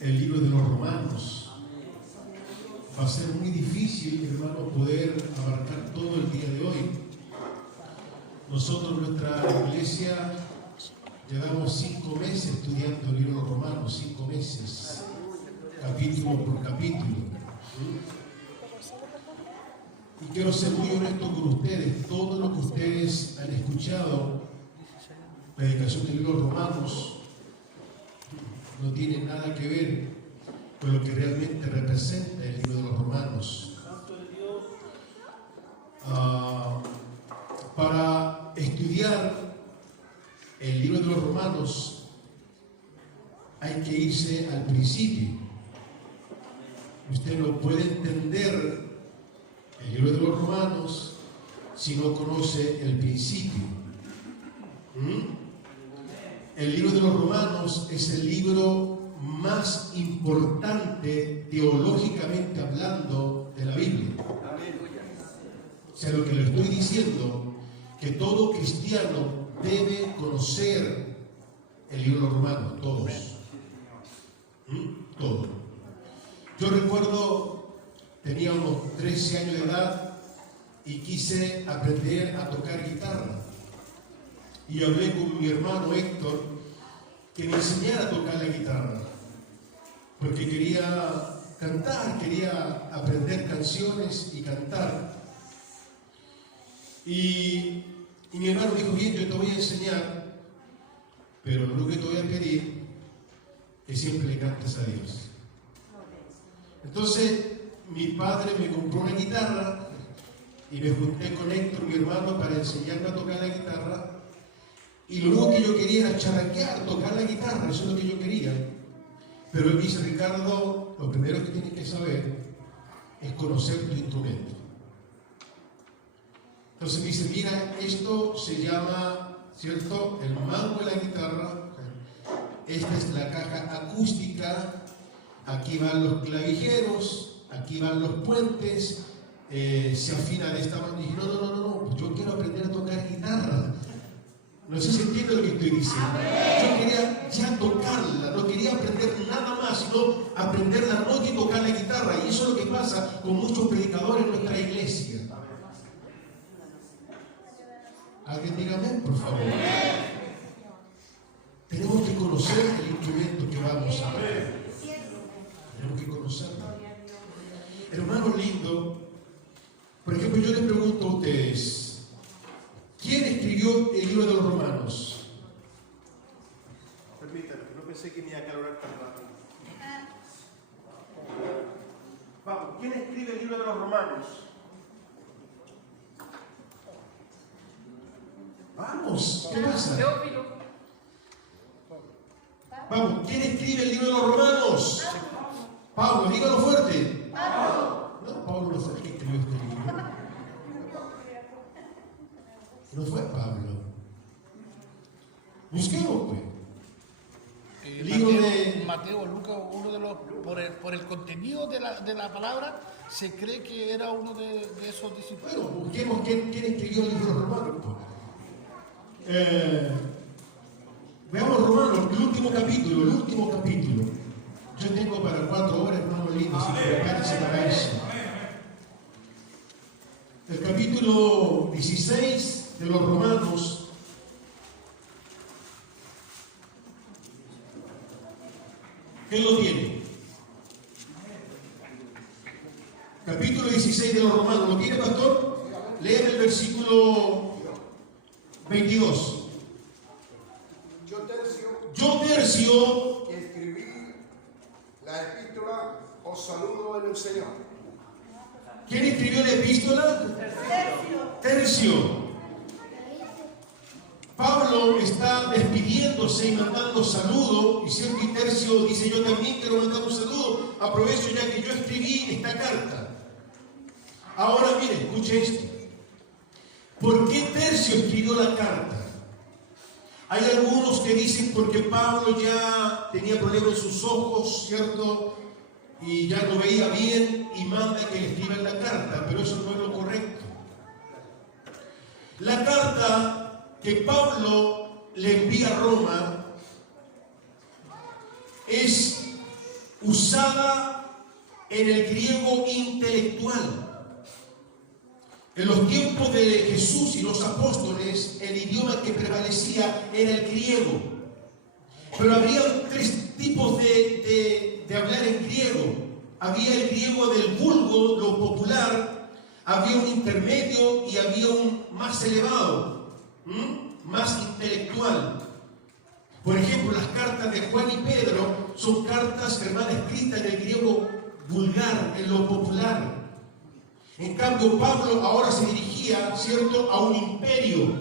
el libro de los Romanos. Va a ser muy difícil, hermano, poder abarcar todo el día de hoy. Nosotros, nuestra iglesia, llevamos 5 meses estudiando el libro de los Romanos, 5 meses, capítulo por capítulo. Y quiero ser muy honesto con ustedes. Todo lo que ustedes han escuchado, predicación del libro de los Romanos, no tiene nada que ver con lo que realmente representa el libro de los Romanos. Para estudiar el libro de los Romanos hay que irse al principio. Usted no puede entender el libro de los Romanos si no conoce el principio. El libro de los Romanos es el libro más importante teológicamente hablando de la Biblia. O sea, lo que le estoy diciendo, que todo cristiano debe conocer el libro de los Romanos, todos. Todo. Yo recuerdo, tenía unos 13 años de edad y quise aprender a tocar guitarra. Y hablé con mi hermano Héctor que me enseñara a tocar la guitarra, porque quería cantar, quería aprender canciones y cantar. Y mi hermano dijo: bien, yo te voy a enseñar, pero lo que te voy a pedir es siempre le cantes a Dios. Entonces mi padre me compró una guitarra y me junté con Héctor, mi hermano, para enseñarme a tocar la guitarra. Y lo único que yo quería era charraquear, tocar la guitarra, eso es lo que yo quería. Pero él me dice: Ricardo, lo primero que tienes que saber es conocer tu instrumento. Entonces me dice: mira, esto se llama, ¿cierto?, el mango de la guitarra. Esta es la caja acústica. Aquí van los clavijeros, aquí van los puentes. Se afina de esta manera. Y dije: no, yo quiero aprender a tocar guitarra. No sé si entiende lo que estoy diciendo. Yo quería ya tocarla, no quería aprender nada más, sino aprender la nota y tocar la guitarra. Y eso es lo que pasa con muchos predicadores en nuestra iglesia. Alguien diga amén, por favor. Tenemos que conocer el instrumento que vamos a ver. Tenemos que conocerlo. Hermano lindo, por ejemplo, yo les pregunto a ustedes: ¿quién escribió el libro de los Romanos? Permítanme, no pensé que me iba a acalorar tan rápido. Vamos, ¿quién escribe el libro de los Romanos? Vamos, ¿qué pasa? Teófilo. Vamos, ¿quién escribe el libro de los Romanos? Pablo, dígalo fuerte. No, Pablo no fue el que escribió este libro. No fue Pablo. Busquemos, pues. El libro de Mateo, Lucas, uno de los, por el contenido de la palabra, se cree que era uno de esos discípulos. Bueno, busquemos quién escribió el libro de los Romanos, pues. Veamos Romanos, el último capítulo. Yo tengo para 4 horas, hermano lindo, si prepárense para eso. El capítulo 16 de los Romanos. ¿Quién lo tiene? Capítulo 16 de los Romanos. ¿Lo tiene, pastor? Leen el versículo 22. Yo tercio que escribí la epístola, os saludo en el Señor. ¿Quién escribió la epístola? Tercio. Pablo está despidiéndose y mandando saludo, y siempre Tercio dice: yo también quiero mandar un saludo. Aprovecho ya que yo escribí esta carta. Ahora mire, escuche esto. ¿Por qué Tercio escribió la carta? Hay algunos que dicen porque Pablo ya tenía problemas en sus ojos, ¿cierto? Y ya no veía bien y manda que le escriban la carta, pero eso no es lo correcto. La carta que Pablo le envía a Roma es usada en el griego intelectual. En los tiempos de Jesús y los apóstoles, el idioma que prevalecía era el griego. Pero había tres tipos de hablar en griego. Había el griego del vulgo, lo popular, había un intermedio y había un más elevado, más intelectual. Por ejemplo, las cartas de Juan y Pedro son cartas, hermanas, escritas en el griego vulgar, en lo popular. En cambio, Pablo ahora se dirigía, ¿cierto?, a un imperio,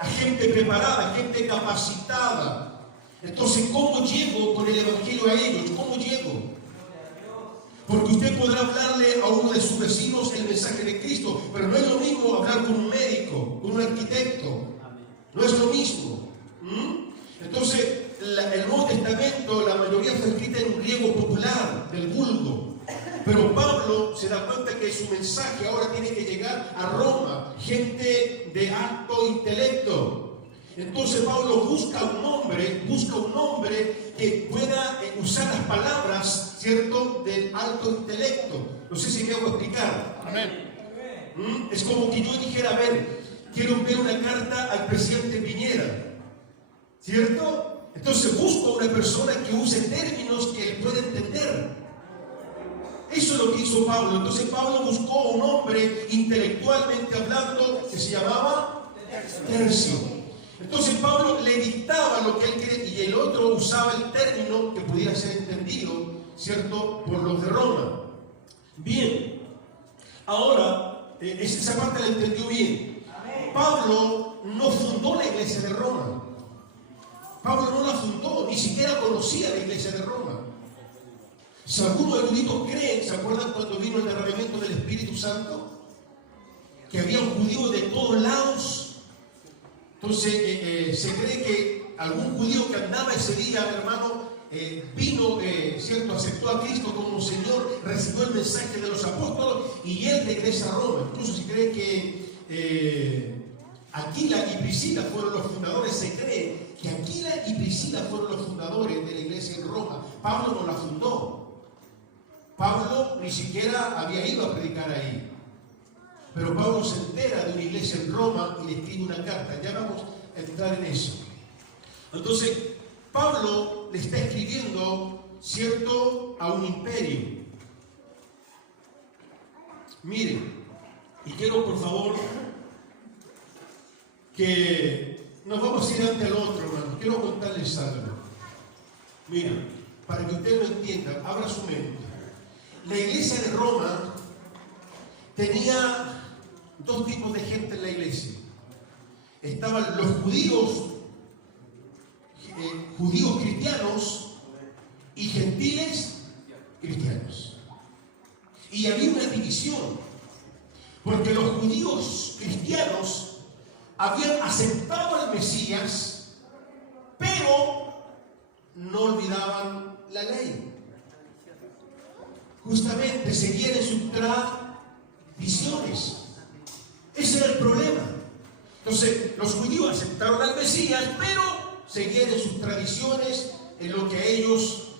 a gente preparada, gente capacitada. Entonces, ¿cómo llego con el evangelio a ellos? ¿Cómo llego? Porque usted podrá hablarle a uno de sus vecinos el mensaje de Cristo, pero no es lo mismo hablar con un médico, con un arquitecto. No es lo mismo. Entonces, el Nuevo Testamento, la mayoría está escrita en un griego popular, del vulgo. Pero Pablo se da cuenta que su mensaje ahora tiene que llegar a Roma, gente de alto intelecto. Entonces Pablo busca un hombre que pueda usar las palabras, ¿cierto?, del alto intelecto. No sé si me hago explicar. Amén. Es como que yo dijera, a ver, quiero enviar una carta al presidente Piñera, ¿cierto? Entonces busco una persona que use términos que él pueda entender. Eso es lo que hizo Pablo. Entonces Pablo buscó un hombre intelectualmente hablando que se llamaba Tercio. Entonces Pablo le dictaba lo que él quería y el otro usaba el término que pudiera ser entendido, ¿cierto?, por los de Roma. Bien, ahora, esa parte la entendió bien. Pablo no fundó la iglesia de Roma. Pablo no la fundó, ni siquiera conocía la iglesia de Roma. Si algunos eruditos creen, ¿se acuerdan cuando vino el derramamiento del Espíritu Santo? Que había un judío de todos lados. Entonces se cree que algún judío que andaba ese día, hermano, vino, ¿cierto?, aceptó a Cristo como Señor, recibió el mensaje de los apóstoles y él regresa a Roma. Incluso se cree que Aquila y Priscila fueron los fundadores. Se cree que Aquila y Priscila fueron los fundadores de la iglesia en Roma. Pablo no la fundó. Pablo ni siquiera había ido a predicar ahí. Pero Pablo se entera de una iglesia en Roma y le escribe una carta. Ya vamos a entrar en eso. Entonces, Pablo le está escribiendo, ¿cierto?, a un imperio. Miren, y quiero por favor que nos vamos a ir ante el otro, hermano. Quiero contarles algo. Miren, para que ustedes lo entiendan, abra su mente. La iglesia de Roma tenía dos tipos de gente en la iglesia. Estaban los judíos cristianos y gentiles cristianos. Y había una división, porque los judíos cristianos habían aceptado al Mesías, pero no olvidaban la ley. Justamente seguían en sus tradiciones. Ese era el problema. Entonces, los judíos aceptaron al Mesías, pero seguían en sus tradiciones, en lo que a ellos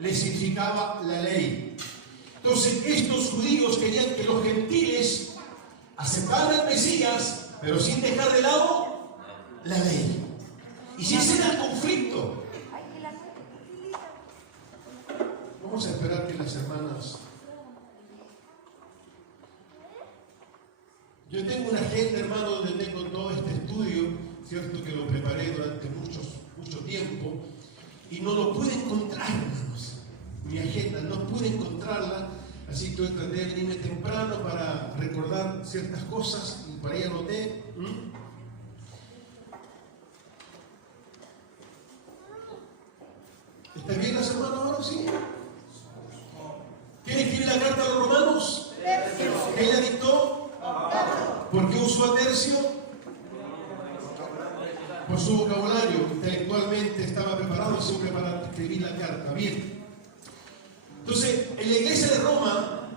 les significaba la ley. Entonces, estos judíos querían que los gentiles aceptaran al Mesías, pero sin dejar de lado la ley. Y si ese era el conflicto, vamos a esperar que las hermanas... Yo tengo una agenda, hermano, donde tengo todo este estudio, cierto, que lo preparé durante mucho tiempo, y no lo pude encontrar, hermanos. Mi agenda no pude encontrarla, así que hoy traté de venirme temprano para recordar ciertas cosas, y por ahí anoté. ¿Está bien las hermanas ahora? Sí. ¿Quién escribe la carta a los romanos? ¿Ella dictó? ¿Por qué usó a Tercio? Por su vocabulario. Intelectualmente estaba preparado siempre para escribir la carta. Bien. Entonces, en la iglesia de Roma,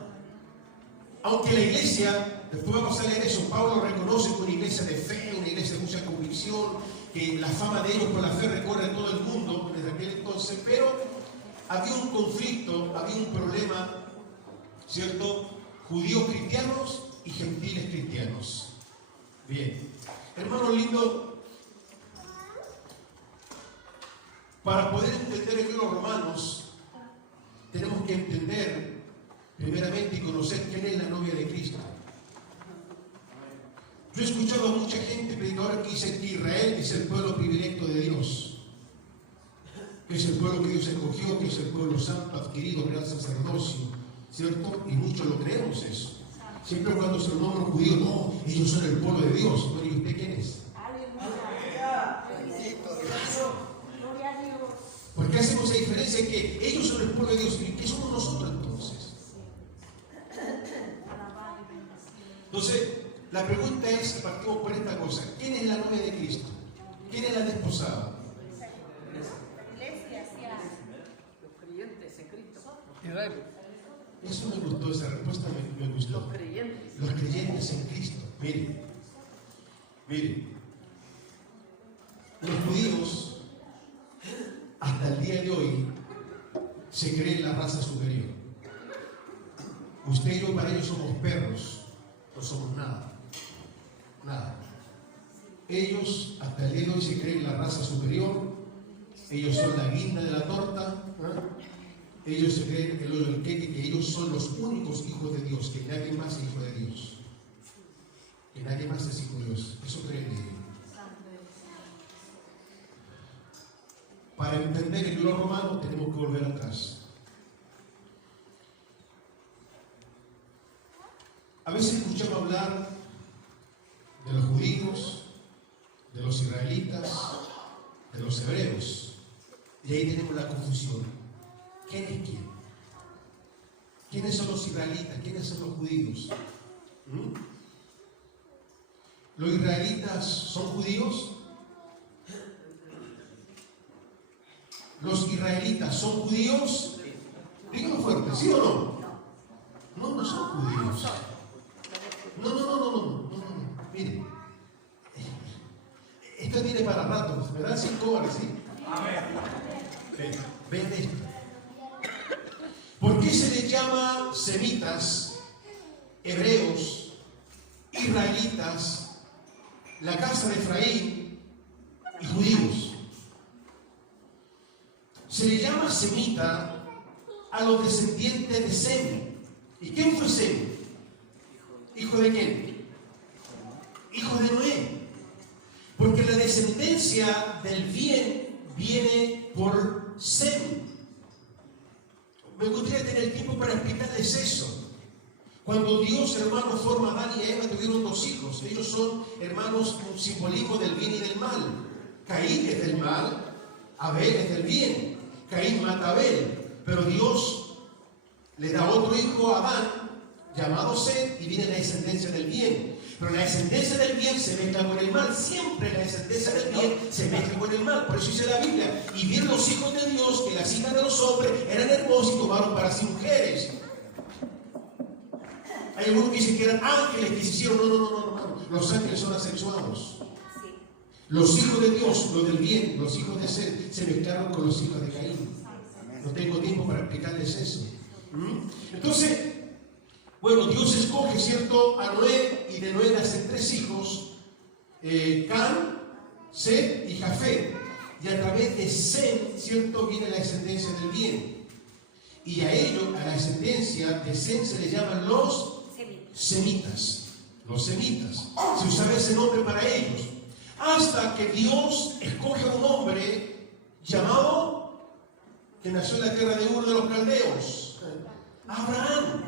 aunque la iglesia, después vamos a leer eso, Pablo reconoce que una iglesia de fe, una iglesia de mucha convicción, que la fama de ellos por la fe recorre todo el mundo desde aquel entonces, pero había un conflicto, había un problema, ¿cierto? Judíos cristianos y gentiles cristianos. Bien, hermanos lindos, para poder entender el libro de Romanos, tenemos que entender primeramente y conocer quién es la novia de Cristo. Yo he escuchado a mucha gente predicadora que dice que Israel es el pueblo predilecto de Dios, que es el pueblo que Dios escogió, que es el pueblo santo, adquirido, real sacerdocio, ¿cierto? Y muchos lo creemos eso. Siempre cuando se nombra un judío, no, ellos son el pueblo de Dios. Bueno, ¿y usted quién es? ¿Por qué hacemos esa diferencia en que ellos son el pueblo de Dios? ¿Y qué somos nosotros entonces? Entonces, la pregunta es, partimos por esta cosa, ¿quién es la novia de Cristo? ¿Quién es la desposada? Los creyentes en Cristo. Israel. Eso me gustó, esa respuesta me gustó. Los creyentes. Los creyentes en Cristo. Miren, los judíos hasta el día de hoy se creen la raza superior. Usted y yo para ellos somos perros, no somos nada. Nada. Ellos hasta el día de hoy se creen la raza superior, ellos son la guinda de la torta, ellos se creen el hoyo del queque, que ellos son los únicos hijos de Dios, que nadie más es hijo de Dios. Que nadie más es hijo de Dios. Eso creen ellos. Para entender el libro romano tenemos que volver atrás. A veces escuchamos hablar de los judíos, de los israelitas, de los hebreos. Y ahí tenemos la confusión. ¿Quién es quién? ¿Quiénes son los israelitas? ¿Quiénes son los judíos? ¿Los israelitas son judíos? ¿Los israelitas son judíos? Díganlo fuerte, ¿sí o no? No, no son judíos. No. Miren, esto tiene para rato, me dan 5 horas, ¿sí? Ven esto. ¿Por qué se les llama semitas, hebreos, israelitas, la casa de Efraín y judíos? Se le llama semita a los descendientes de Sem. ¿Y quién fue Sem? ¿Hijo de quién? Hijo de Noé. Porque la descendencia del bien viene por Sem. Me gustaría tener tiempo para explicarles eso. Cuando Dios, hermanos, forma a Adán y a Eva, tuvieron 2 hijos. Ellos son, hermanos, un simbolismo del bien y del mal. Caín es del mal, Abel es del bien. Caín mata a Abel, pero Dios le da otro hijo a Adán, llamado Set, y viene la descendencia del bien. Pero la descendencia del bien se mezcla con el mal. Siempre la descendencia del bien se mezcla con el mal. Por eso dice la Biblia: y vieron los hijos de Dios que las hijas de los hombres eran hermosas y tomaron para sí mujeres. Hay algunos que dicen que eran ángeles que se hicieron. No, hermano. Los ángeles son asexuados. Los hijos de Dios, los del bien, los hijos de Set, se mezclaron con los hijos de Caín. No tengo tiempo para explicarles eso. Entonces, bueno, Dios escoge, ¿cierto?, a Noé, y de Noé nacen 3 hijos, Cam, Set y Jafet. Y a través de Sem, ¿cierto?, viene la descendencia del bien. Y a ellos, a la descendencia de Sem, se les llaman los semitas. Los semitas. Se usaba ese nombre para ellos. Hasta que Dios escoge a un hombre llamado, que nació en la tierra de Ur de los caldeos, Abraham.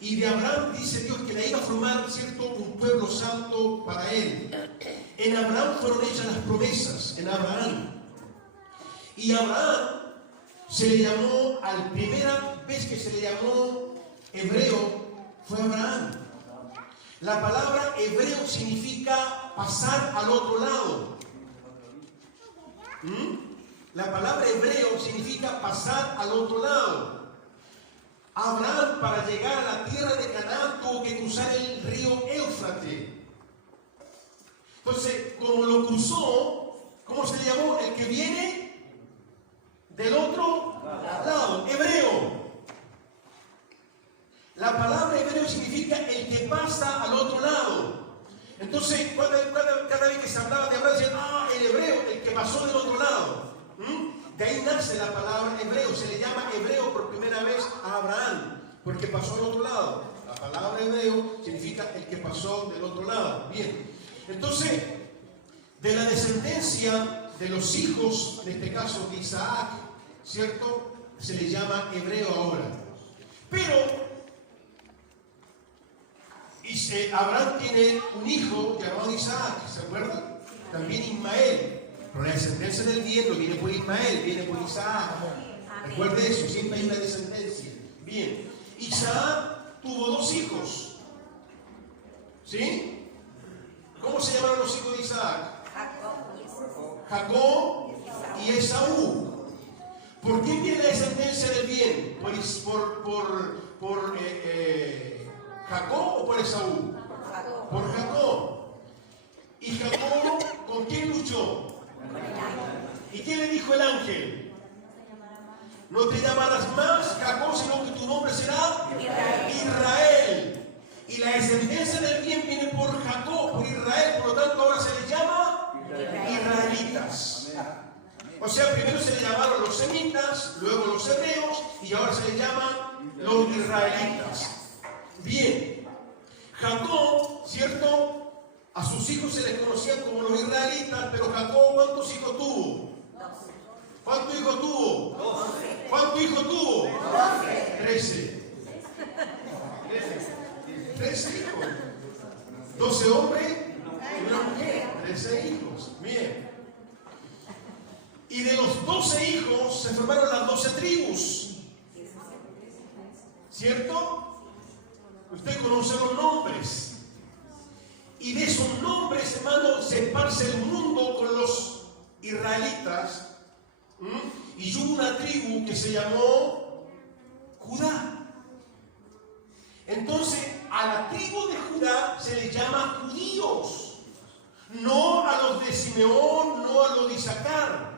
Y de Abraham dice Dios que le iba a formar, ¿cierto?, un pueblo santo para él. En Abraham fueron hechas las promesas, en Abraham. Y Abraham se le llamó, a la primera vez que se le llamó hebreo, fue Abraham. La palabra hebreo significa pasar al otro lado. La palabra hebreo significa pasar al otro lado. Abraham, para llegar a la tierra de Canaán, tuvo que cruzar el río Éufrates. Entonces, como lo cruzó, ¿cómo se le llamó? El que viene del otro Entonces, cada vez que se hablaba de Abraham, decían, el hebreo, el que pasó del otro lado. De ahí nace la palabra hebreo. Se le llama hebreo por primera vez a Abraham, porque pasó al otro lado. La palabra hebreo significa el que pasó del otro lado. Bien. Entonces, de la descendencia de los hijos, en este caso de Isaac, ¿cierto? Se le llama hebreo ahora. Pero Abraham tiene un hijo llamado Isaac, ¿se acuerdan? También Ismael. Pero la descendencia del bien no viene por Ismael, viene por Isaac. Recuerde eso, siempre hay una descendencia. Bien. Isaac tuvo 2 hijos. ¿Sí? ¿Cómo se llamaron los hijos de Isaac? Jacob y Esaú. ¿Por quién viene la descendencia del bien? ¿Por Jacob o por Esaú? Por Jacob. ¿Y Jacob con quién luchó? ¿Y qué le dijo el ángel? No te llamarás más Jacob, sino que tu nombre será Israel. Y la descendencia del bien viene por Jacob, por Israel, por lo tanto ahora se les llama israelitas. O sea, primero se le llamaron los semitas, luego los hebreos y ahora se les llaman los israelitas. Bien, Jacob, ¿cierto? A sus hijos se les conocían como los israelitas, pero Jacob, ¿cuántos hijos tuvo? 12. ¿Cuántos hijos tuvo? 12. ¿Cuántos hijos tuvo? 12. 13. 13 hijos. 12 hombres y una mujer. 13 hijos. Bien. Y de los 12 hijos se formaron las 12 tribus. ¿Cierto? Usted conoce los nombres. Y de esos nombres, hermano, se esparce el mundo con los israelitas. Y hubo una tribu que se llamó Judá. Entonces, a la tribu de Judá se le llama judíos. No a los de Simeón, no a los de Isaacar.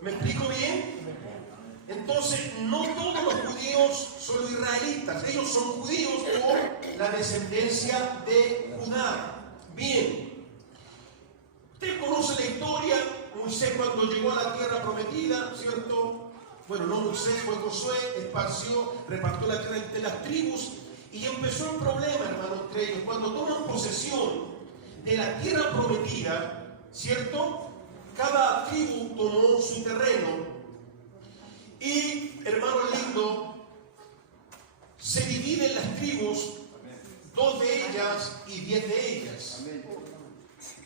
¿Me explico bien? Entonces, no todos los judíos son los israelitas. Ellos son judíos por la descendencia de Judá. Bien. Usted conoce la historia. Moisés cuando llegó a la tierra prometida, ¿cierto? Bueno, no Moisés, fue Josué, repartió la tierra entre las tribus y empezó el problema, hermano, entre ellos. Cuando toman posesión de la tierra prometida, ¿cierto? Cada tribu tomó su terreno y, hermano lindo, se dividen las tribus, 2 de ellas y 10 de ellas.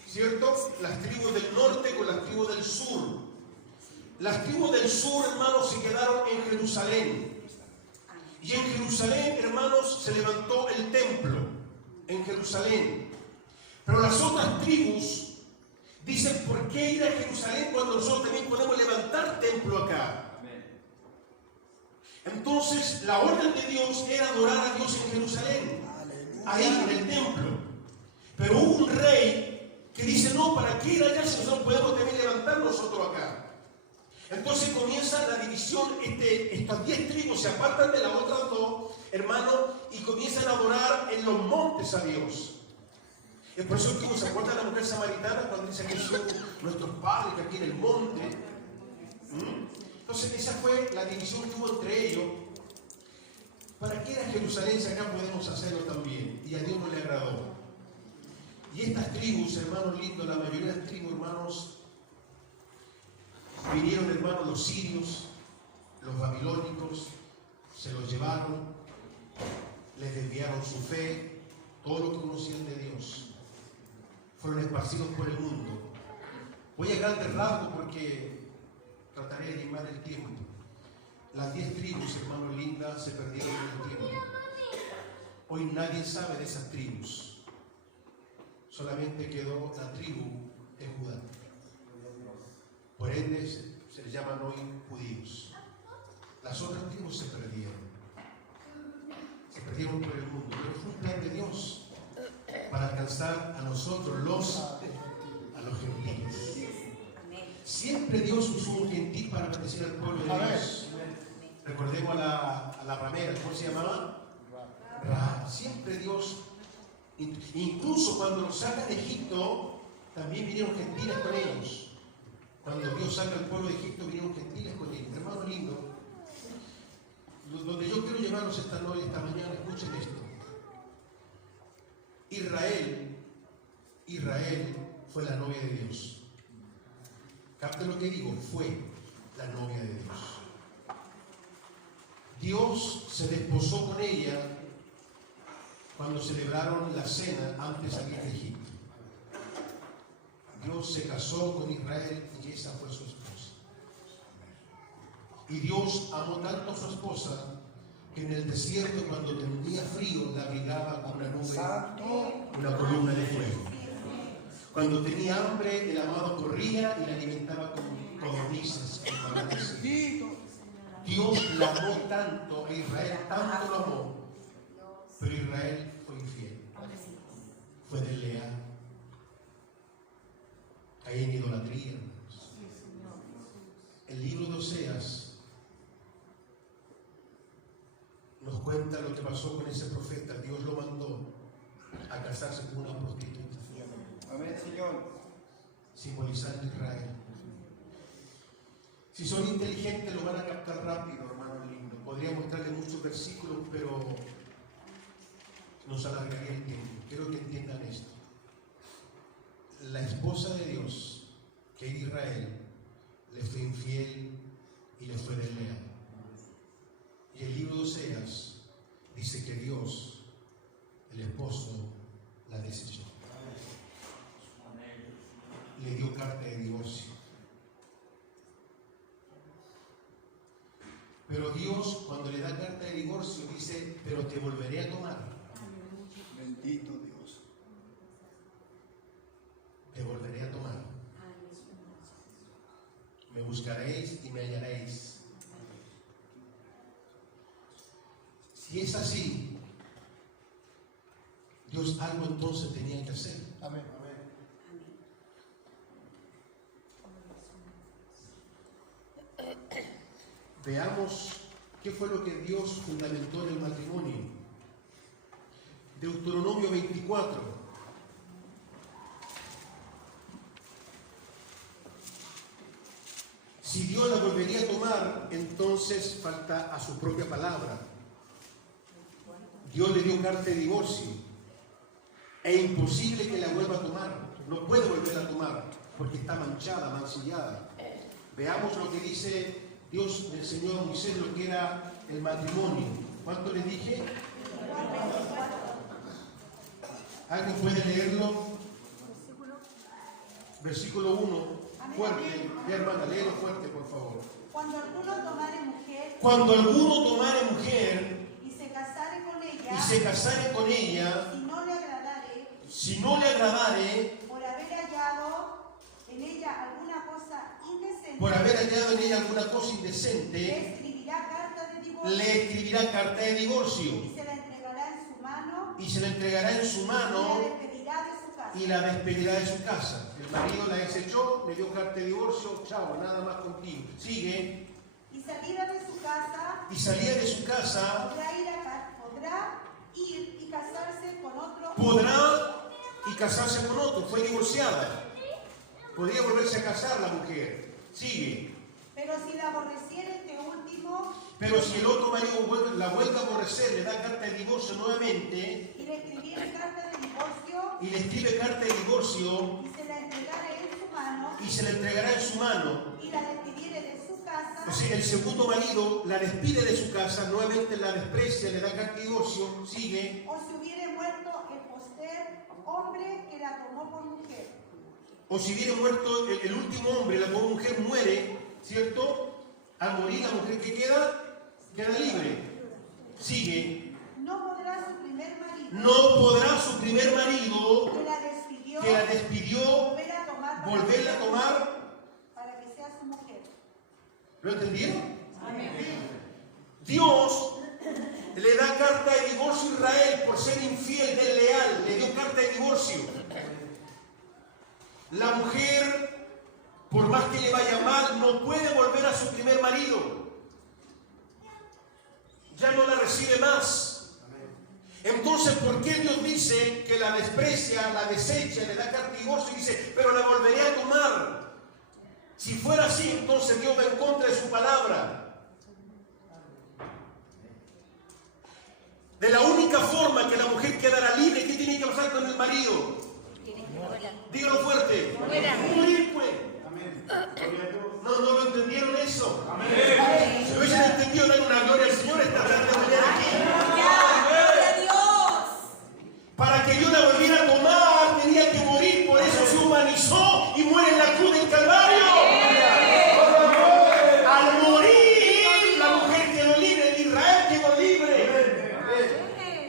¿Cierto? Las tribus del norte con las tribus del sur. Las tribus del sur, hermanos, se quedaron en Jerusalén. Y en Jerusalén, hermanos, se levantó el templo. En Jerusalén. Pero las otras tribus dicen, ¿por qué ir a Jerusalén cuando nosotros también podemos levantar templo acá? Entonces, la orden de Dios era adorar a Dios en Jerusalén. Ahí, en el templo. Pero hubo un rey que dice, no, ¿para qué ir allá si nosotros podemos también levantar nosotros acá? Entonces comienza la división, estas 10 tribus se apartan de las otras 2, hermanos, y comienzan a adorar en los montes a Dios. Es por eso que se acuerda la mujer samaritana cuando dice que son nuestros padres que aquí en el monte. Entonces esa fue la división que hubo entre ellos. ¿Para qué ir a Jerusalén si acá podemos hacerlo también? Y a Dios no le agradó. Y estas tribus, hermanos lindos, la mayoría de las tribus, hermanos, vinieron, hermanos, los sirios, los babilónicos, se los llevaron, les desviaron su fe, todo lo que conocían de Dios. Fueron esparcidos por el mundo. Voy a grandes rasgos porque trataré de limar el tiempo. Las 10 tribus, hermanos lindas, se perdieron en el tiempo. Hoy nadie sabe de esas tribus. Solamente quedó la tribu de Judá. Por ende se les llaman hoy judíos. Las otras tribus se perdieron. Se perdieron por el mundo. Pero fue un plan de Dios para alcanzar a nosotros a los gentiles. Siempre Dios usó un gentil para bendecir al pueblo de Dios. Recordemos a la ramera, ¿cómo se llamaba? Rahab. Siempre Dios Incluso cuando los sacan de Egipto, también vinieron gentiles con ellos. Cuando Dios saca al pueblo de Egipto, vinieron gentiles con ellos. Hermano lindo, donde yo quiero llevarlos esta mañana, escuchen esto. Israel fue la novia de Dios. ¿Capta lo que digo? Fue la novia de Dios. Dios se desposó con ella cuando celebraron la cena antes de salir de Egipto. Dios se casó con Israel y esa fue su esposa. Y Dios amó tanto a su esposa que en el desierto, cuando tenía frío, la abrigaba con una nube, una columna de fuego. Cuando tenía hambre, el amado corría y la alimentaba con codornices, con palomas. Dios la amó tanto a Israel, tanto lo amó, pero Israel fue infiel, fue desleal, caí en idolatría. El libro de Oseas nos cuenta lo que pasó con ese profeta. Dios lo mandó a casarse con una prostituta. Amén, Señor. Simbolizando Israel. Si son inteligentes lo van a captar rápido, hermano lindo. Podría mostrarle muchos versículos, pero nos alargaría el tiempo. Quiero que entiendan esto. La esposa de Dios, que es Israel, le fue infiel y le fue desleal. Y el libro de Oseas dice que Dios, el esposo, la desechó. Le dio carta de divorcio. Pero Dios, cuando le da carta de divorcio, dice, pero te volveré a tomar. Bendito Dios. Te volveré a tomar. Me buscaréis y me hallaréis. Si es así, Dios algo entonces tenía que hacer. Amén. Veamos qué fue lo que Dios fundamentó en el matrimonio. Deuteronomio 24. Si Dios la volvería a tomar, entonces falta a su propia palabra. Dios le dio carta de divorcio. Es imposible que la vuelva a tomar. No puede volverla a tomar porque está manchada, mancillada. Veamos lo que dice Dios. Le enseñó a Moisés lo que era el matrimonio. ¿Cuánto le dije? ¿Alguien puede leerlo? Versículo 1. Fuerte. Ya, hermana, léelo fuerte, por favor. Cuando alguno tomare mujer Cuando alguno tomare mujer y se casare con ella, y se casare con ella, si no le agradare, por haber hallado en ella alguna cosa indecente, indecente, le escribirá carta de divorcio, le escribirá carta de divorcio y se la entregará en su mano, y se la entregará en su mano y la despedirá de su casa. y la despedirá de su casa. El marido la desechó, le dio carta de divorcio, chao, nada más contigo. Sigue. Y salida de su casa, Y salía de su casa, podrá ir y casarse con otro. podrá y casarse con otro. Fue divorciada. Podría volverse a casar la mujer. Sigue. Pero si la aborreciere este último, Pero si el otro marido la vuelve a aborrecer, le da carta de divorcio nuevamente y le escribiere carta de divorcio, y le escribe carta de divorcio y se la entregare en su mano, y se la entregará en su mano. y la despidiere de su casa, O sea, el segundo marido la despide de su casa, nuevamente la desprecia, le da carta de divorcio, sigue. o si hubiere muerto el poster hombre que la tomó por mujer. O si hubiere muerto el último hombre, la mujer muere, ¿cierto? Al morir la mujer que queda libre. Sigue. No podrá su primer marido, No podrá su primer marido que la despidió, volverla a tomar. para que sea su mujer. ¿Lo entendieron? Dios le da carta de divorcio a Israel por ser infiel, desleal. Le dio carta de divorcio. La mujer, por más que le vaya mal, no puede volver a su primer marido. Ya no la recibe más. Entonces, ¿por qué Dios dice que la desprecia, la desecha, le da castigoso y dice, pero la volveré a tomar? Si fuera así, entonces Dios va en contra de su palabra. De la única forma que la mujer quedará libre, ¿qué tiene que pasar con el marido? Dígalo fuerte. Morir, pues. No lo entendieron eso. Si hubiesen entendido, dar una gloria al Señor esta tarde de mañana aquí. Para que yo la volviera a tomar, tenía que morir, por eso se humanizó y muere en la cruz del Calvario. Al morir, la mujer quedó libre, Israel quedó libre.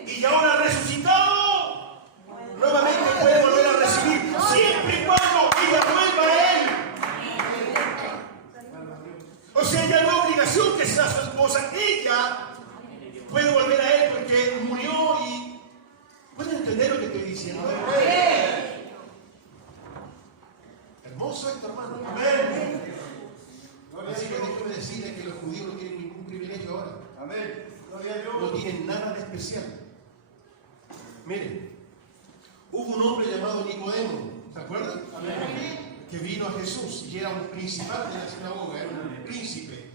Y ahora resucitado, nuevamente puede volver a recibir, siempre y cuando ella vuelva a Él. O sea, ya no hay obligación que sea su esposa, ella puede volver a Él porque murió y... ¿Pueden entender lo que estoy diciendo? Hermoso esto, hermano. Así que déjeme decirle que los judíos no tienen ningún privilegio ahora. No tienen nada de especial. Miren, hubo un hombre llamado Nicodemo, ¿se acuerdan? Que vino a Jesús y era un principal de la sinagoga, era un príncipe.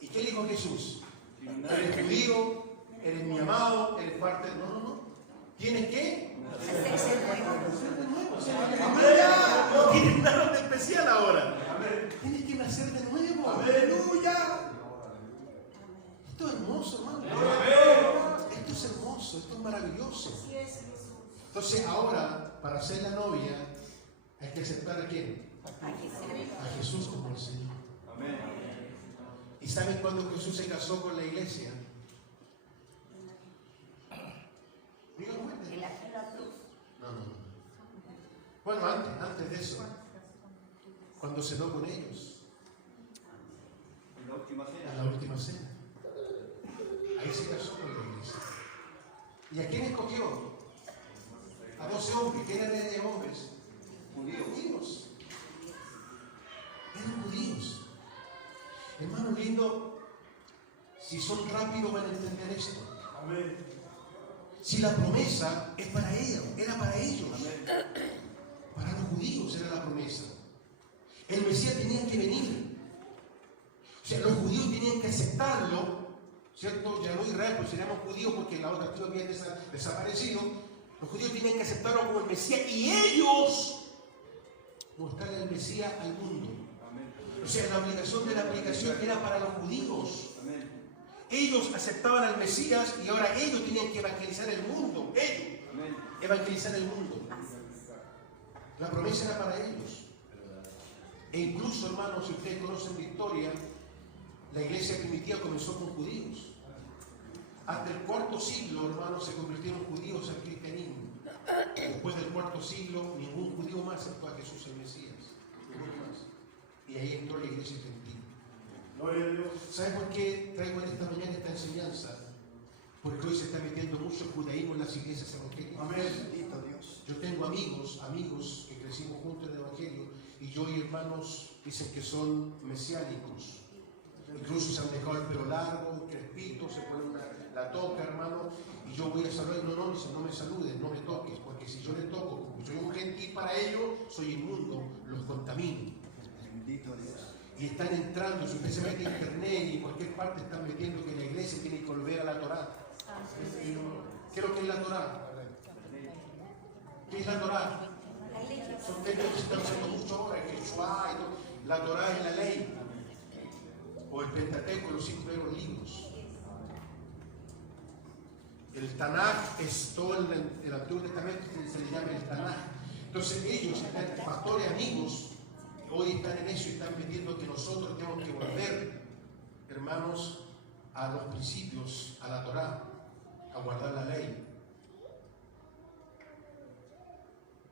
¿Y qué le dijo Jesús? Eres judío, eres mi amado, eres parte de... No. ¿Tienes qué? Nacer de nuevo. No tienes nada de especial ahora. Tienes que nacer de nuevo. Aleluya. Esto es hermoso, hermano. Esto es hermoso, esto es maravilloso. Entonces ahora, para ser la novia, hay que aceptar a quién? A Jesús como el Señor. ¿Y saben cuándo Jesús se casó con la iglesia? No. Bueno, antes de eso, cuando cenó con ellos, en la última cena, ahí se casó con la iglesia. ¿Y a quién escogió? A 12 hombres. ¿Quién eran de hombres? Judíos. Eran judíos. Hermano lindo, si son rápidos van a entender esto. Amén. Si la promesa es para ellos, era para ellos. Para los judíos era la promesa. El Mesías tenía que venir. O sea, los judíos tenían que aceptarlo, ¿cierto? Ya no Israel, pues seríamos judíos porque la otra tribu había desaparecido. Los judíos tenían que aceptarlo como el Mesías y ellos mostrarle al Mesías al mundo. O sea, la obligación de la aplicación era para los judíos. Ellos aceptaban al Mesías y ahora ellos tenían que evangelizar el mundo. Ellos evangelizar el mundo. La promesa era para ellos. E incluso, hermanos, si ustedes conocen la historia, la iglesia primitiva comenzó con judíos. Hasta el cuarto siglo, hermanos, se convirtieron judíos al cristianismo. Después del cuarto siglo, ningún judío más aceptó a Jesús el Mesías. Ninguno más. Y ahí entró la iglesia gentil. ¿Saben por qué traigo en esta mañana esta enseñanza? Porque hoy se está metiendo mucho judaísmo en las iglesias evangélicas. Amén. Yo tengo amigos que crecimos juntos en el evangelio y yo y hermanos dicen que son mesiánicos. Incluso se han dejado el pelo largo, crespito, se ponen la toca, hermano, y yo voy a saludar. No, dice, no me saludes, no me toques, porque si yo le toco, como soy un gentil para ellos, soy inmundo, los contamino. Bendito Dios. Y están entrando, si usted se mete en internet y en cualquier parte están metiendo que la iglesia tiene que volver a la Torá. ¿Qué es lo que es la Torá? ¿Qué es la Torá? Son textos que se están haciendo mucho ahora, que Shua y todo. La Torá es la ley. O el Pentateuco, los 5 primeros libros. El Tanaj es todo el Antiguo Testamento, se le llama el Tanaj. Entonces ellos, pastores amigos, hoy están en eso y están pidiendo que nosotros tenemos que volver, hermanos, a los principios, a la Torá, a guardar la ley.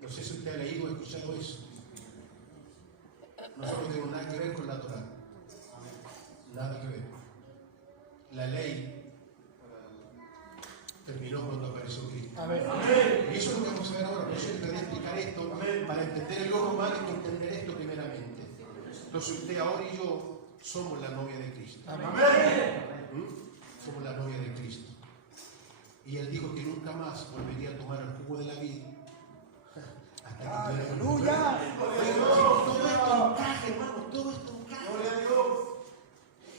No sé si usted ha leído o escuchado eso. Nosotros no tenemos nada que ver con la Torá. Nada que ver. La ley terminó cuando apareció Cristo. Y eso es lo que vamos a ver ahora. Por eso traté de explicar esto. Para entender el oro romano hay que entender esto primeramente. Entonces usted ahora y yo somos la novia de Cristo. Somos la novia de Cristo. Y él dijo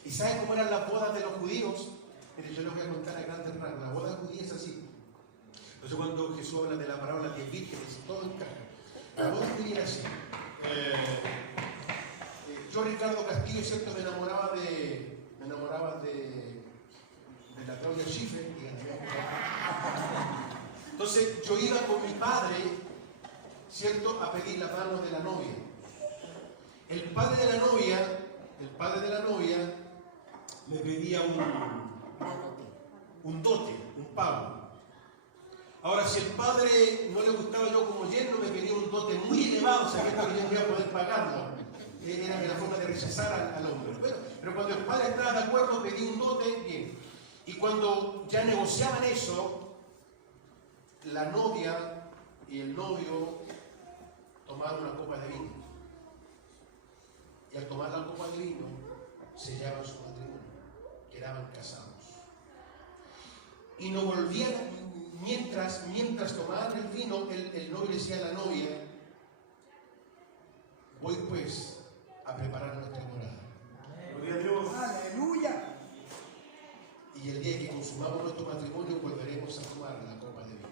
¿Y saben cómo eran las bodas de los judíos? Mire, yo les voy a contar a grandes rasgos. La boda judía es así. Entonces cuando Jesús habla de la parábola de vírgenes, todo encaja. La boda judía era así. Yo, Ricardo Castillo, ¿cierto? Me enamoraba de la Claudia Schiffer. Entonces yo iba con mi padre, ¿cierto?, a pedir la mano de la novia. El padre de la novia me pedía un dote, un pago. Ahora, si el padre no le gustaba yo como yerno, me pedía un dote muy elevado, sabiendo que yo no iba a poder pagarlo. Era la forma de rechazar al hombre. Bueno, pero cuando el padre estaba de acuerdo, pedí un dote, bien. Y cuando ya negociaban eso, la novia y el novio tomaron una copa de vino. Y al tomar la copa de vino, sellaban su matrimonio, quedaban casados. Y no volvían, mientras tomaban el vino, el novio decía a la novia: voy pues a preparar nuestra morada. Gloria a Dios. Aleluya. Y el día que consumamos nuestro matrimonio, volveremos a tomar la copa de vino.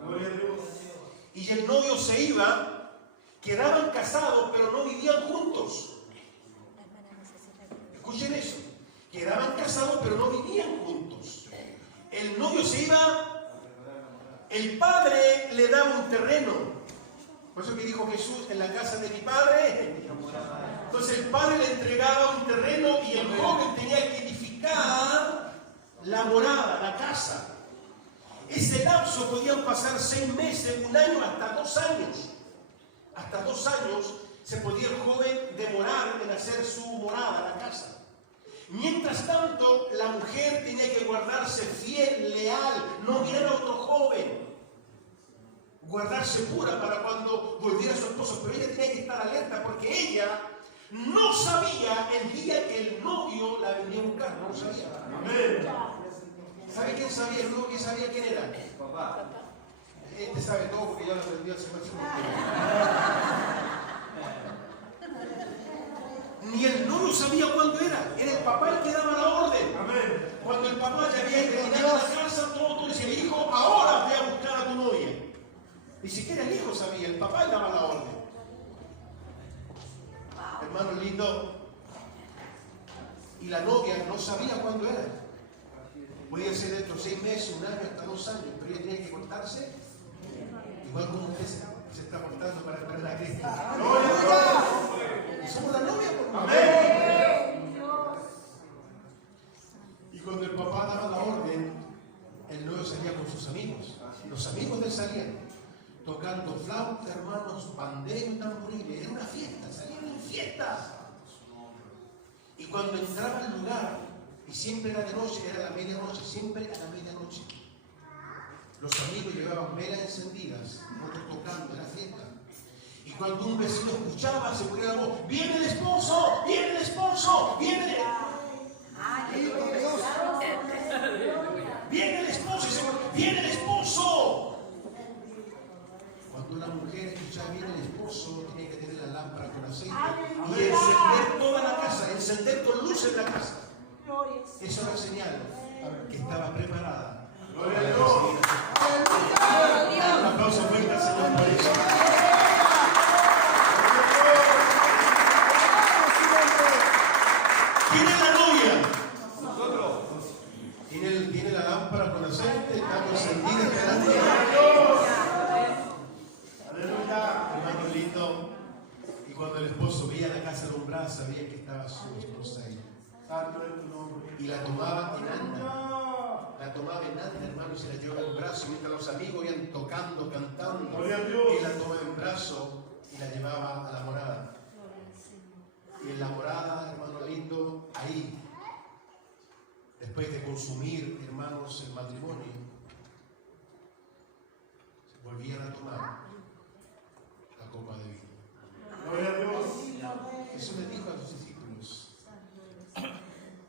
Gloria a Dios. Y el novio se iba, quedaban casados, pero no vivían juntos. Escuchen eso. Quedaban casados, pero no vivían juntos. El novio se iba, el padre le daba un terreno. Por eso que dijo Jesús: en la casa de mi padre. Entonces el padre le entregaba un terreno y el joven tenía que edificar la morada, la casa. Ese lapso podían pasar 6 meses, 1 año, hasta 2 años. Hasta 2 años se podía el joven demorar en hacer su morada, la casa. Mientras tanto, la mujer tenía que guardarse fiel, leal, no mirar a otro joven. Guardarse pura para cuando volviera su esposo. Pero ella tenía que estar alerta porque ella no sabía el día que el novio la venía a buscar. No lo sabía. Amén. ¿Sabe quién sabía? El único que sabía quién era. Papá. Este sabe todo porque ya lo aprendió hace mucho tiempo. Ni el novio sabía cuándo era. Era el papá el que daba la orden. Amén. Cuando el papá ya había terminado la casa, todo decía: el hijo, ahora ve a buscar a tu novia. Ni siquiera el hijo sabía, el papá le daba la orden. Hermano lindo. Y la novia no sabía cuándo era. Podía ser dentro de 6 meses, 1 año, hasta 2 años, pero ella tenía que cortarse. Igual como usted se está cortando para esperar a Cristo. Y somos la novia, por favor. Amén. Y cuando el papá daba la orden, el novio salía con sus amigos. Los amigos de él salían tocando flauta, hermanos, pandero y tamboriles. Era una fiesta, salían en fiestas. Y cuando entraba al lugar, y siempre era de noche, era a la medianoche, siempre a la medianoche, los amigos llevaban velas encendidas, otros tocando, era fiesta. Y cuando un vecino escuchaba, se ponía la voz: ¡viene el esposo! ¡Viene el esposo! ¡Viene! ¡Viene el esposo! Y se ponía: ¡viene el esposo! Cuando una mujer escuchaba: viene el esposo, tenía que tener la lámpara con aceite y encender toda la casa, encender con luces la casa. Eso era señal que estaba preparada. Gloria a Dios. Un aplauso fuerte al Señor por eso. ¿Quién es la novia? Nosotros. ¿Tiene la lámpara con aceite? ¿Estamos encendidos esperando? Aleluya. Hermano lindo. Y cuando el esposo veía la casa alumbrada, sabía que estaba su esposa ahí. Santo es tu nombre. Y la tomaba en anda. La tomaba en anda, hermano, y se la llevaba en brazo. Mientras los amigos iban tocando, cantando, Gloria a Dios. él la tomaba en brazo y la llevaba a la morada. Y en la morada, hermano lindo, ahí, después de consumir, hermanos, el matrimonio, volvían a tomar la copa de vino. Gloria a Dios. Eso le dijo a los discípulos: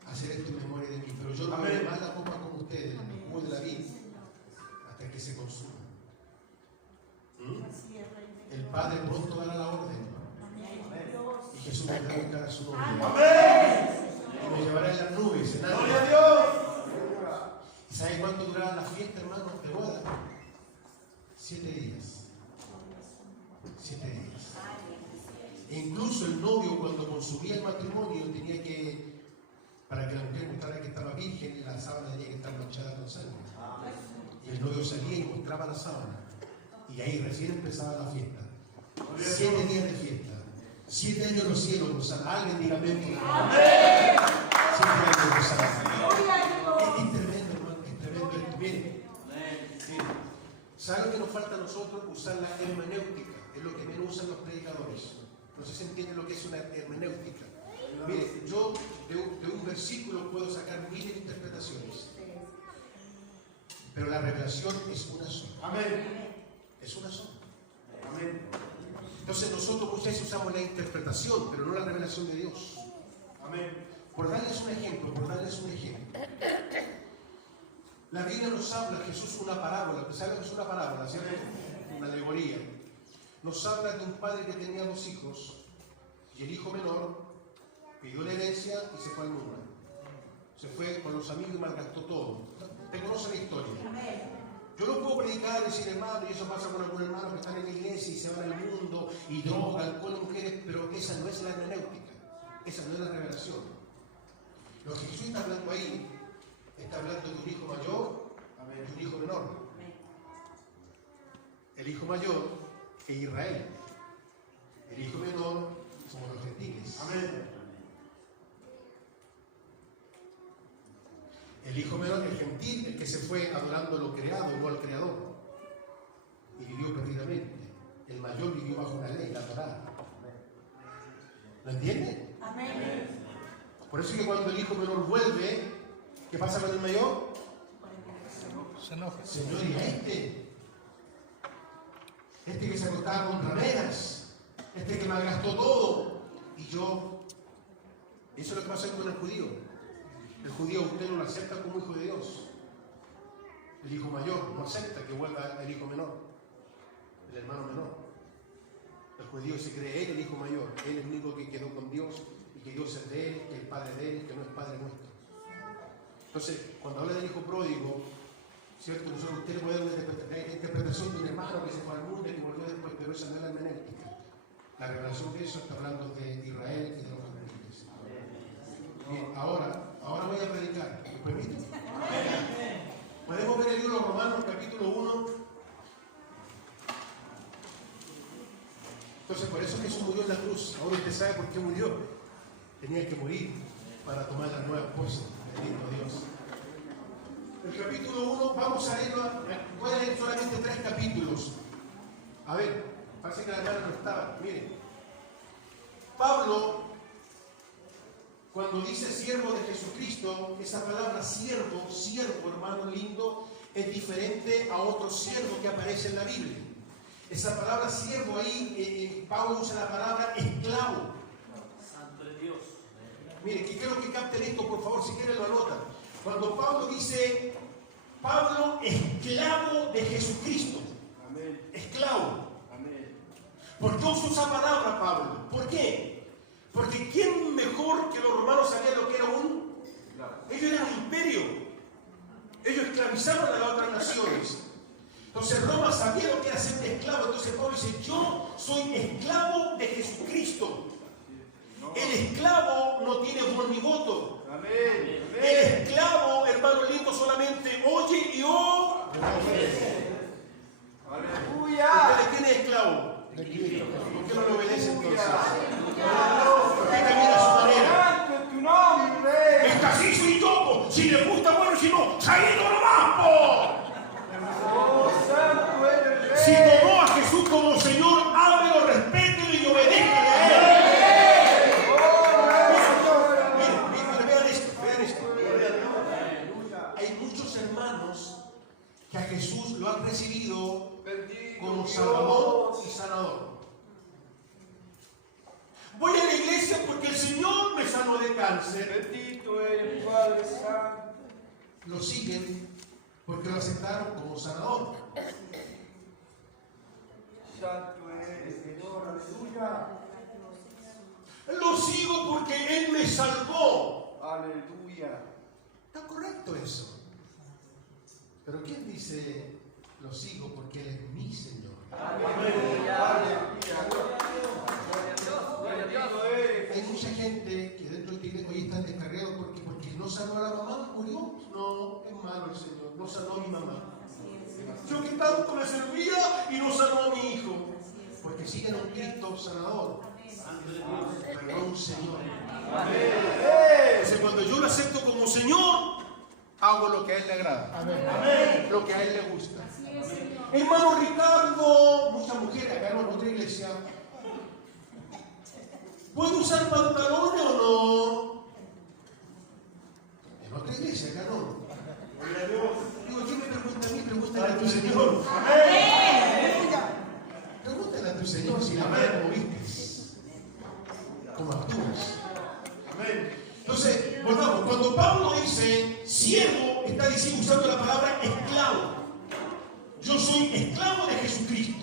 hacer esto en memoria de mí. Pero yo no Amén. beberé más la copa con ustedes, el jugo de la vid, hasta que se consuma. El Padre pronto dará la orden. Y Jesús vendrá a buscar a su novia. Amén. Y nos llevará en la fiesta, hermano, de boda? 7 días. 7 días. E incluso el novio, cuando consumía el matrimonio, tenía que, para que la mujer mostrara que estaba virgen, la sábana tenía que estar manchada con sangre. Y el novio salía y mostraba la sábana. Y ahí recién empezaba la fiesta. 7 días de fiesta. 7 años en los cielos, Rosana. Alguien diga amén. 7 años, Rosana. Es tremendo, hermano. Es tremendo esto. Miren. ¿Saben qué nos falta a nosotros? Usar la hermenéutica. Es lo que menos usan los predicadores. No sé si entienden lo que es una hermenéutica. Mire, yo de un versículo puedo sacar 1000 interpretaciones. Pero la revelación es una sola. Amén. Es una sola. Amén. Entonces nosotros muchas veces usamos la interpretación, pero no la revelación de Dios. Amén. Por darles un ejemplo, la Biblia nos habla, Jesús, una parábola. ¿Saben que es una parábola, cierto? Una alegoría. Nos habla de un padre que tenía 2 hijos y el hijo menor pidió la herencia y se fue al mundo. Se fue con los amigos y malgastó todo. ¿Te conoce la historia? Yo no puedo predicar y decir, hermano, y eso pasa con algunos hermanos que están en la iglesia y se van al mundo y droga, alcohol, mujeres, pero esa no es la hermenéutica, esa no es la revelación. Lo que Jesús está hablando ahí, está hablando de un hijo mayor y un hijo menor. El hijo mayor es Israel, el hijo menor somos los gentiles. Amén. El hijo menor, el gentil, el que se fue adorando lo creado, no al creador, y vivió perdidamente. El mayor vivió bajo una ley, la Torá. ¿Lo entiende? Amén. Por eso es que cuando el hijo menor vuelve, ¿qué pasa con el mayor? Se enoja. Señor, ¿y a este que se acostaba con rameras, este que malgastó todo, y yo? Eso es lo que pasa con el judío. El judío usted no lo acepta como hijo de Dios. El hijo mayor no acepta que vuelva el hijo menor, el hermano menor. El judío se cree él el hijo mayor, él es el único que quedó con Dios y que Dios es de él, que el padre de él, que no es padre nuestro. Entonces, cuando habla del hijo pródigo, ¿cierto? Nosotros usted puede dar una interpretación de un hermano que se fue al mundo y que volvió después, pero esa no es la hermenéutica. La revelación de eso está hablando de Israel y de los gentiles. Bien, ahora voy a predicar. ¿Me permiten? Podemos ver el libro de Romanos, capítulo 1. Entonces, por eso Jesús murió en la cruz. Ahora usted sabe por qué murió. Tenía que morir para tomar la nueva esposa. Bendito Dios. El capítulo 1, vamos a leerlo. Voy a leer solamente 3 capítulos. A ver, parece que la hermana no estaba. Miren. Pablo, cuando dice siervo de Jesucristo, esa palabra siervo, hermano lindo, es diferente a otro siervo que aparece en la Biblia. Esa palabra siervo ahí, Pablo usa la palabra esclavo. Santo de Dios. Mire, que quiero que capten esto, por favor, si quieren lo anotan. Cuando Pablo dice, Pablo, esclavo de Jesucristo. Amén. Esclavo. Amén. ¿Por qué usa esa palabra, Pablo? ¿Por qué? Porque ¿quién mejor que los romanos sabía lo que era un? Ellos eran un imperio. Ellos esclavizaron a las otras naciones. Entonces Roma sabía lo que era ser un esclavo. Entonces Pablo dice, yo soy esclavo de Jesucristo. El esclavo no tiene voz ni voto. Amén. El esclavo, hermano lindo, solamente oye y Aleluya. ¿Usted de quién es esclavo? ¿Por qué no lo obedece entonces? ¿Por qué camina a su manera? Santo tu nombre. Es que así soy yo, po. Si le gusta, bueno, si no, saliendo nomás, po. Oh, santo eres el Si Rey. tomó a Jesús como Señor, háblelo, respételo y obedézcale a Él. Miren, vean esto. Hay muchos hermanos que a Jesús lo han recibido Bendito como Dios. Salvador y Sanador. Voy a la iglesia porque el Señor me sanó de cáncer. Bendito eres, Padre Santo. Lo siguen porque lo aceptaron como sanador. Santo eres, Señor. Aleluya. Lo sigo porque Él me salvó. Aleluya. Está correcto eso. Pero ¿quién dice lo sigo porque Él es mi Señor? Hay mucha gente que dentro de la iglesia hoy están descarriados porque no sanó a la mamá, murió. No, es malo el Señor, no sanó a mi mamá. Yo que tanto le servía y no sanó a mi hijo. Porque siguen a un Cristo sanador, pero no un Señor. Entonces cuando yo lo acepto como Señor, hago lo que a Él le agrada. Amén. Lo que a Él le gusta. Hermano Ricardo, muchas mujeres acá en otra iglesia, ¿puedo usar pantalones o no? En otra iglesia, acá no. Digo, ¿quién me pregunta a mí? Pregúntale a tu Señor. Pregúntale a tu Señor si la madre como vistes, como actúas. Entonces, volvamos. Cuando Pablo dice siervo, está diciendo, usando la palabra esclavo. Yo soy esclavo de Jesucristo.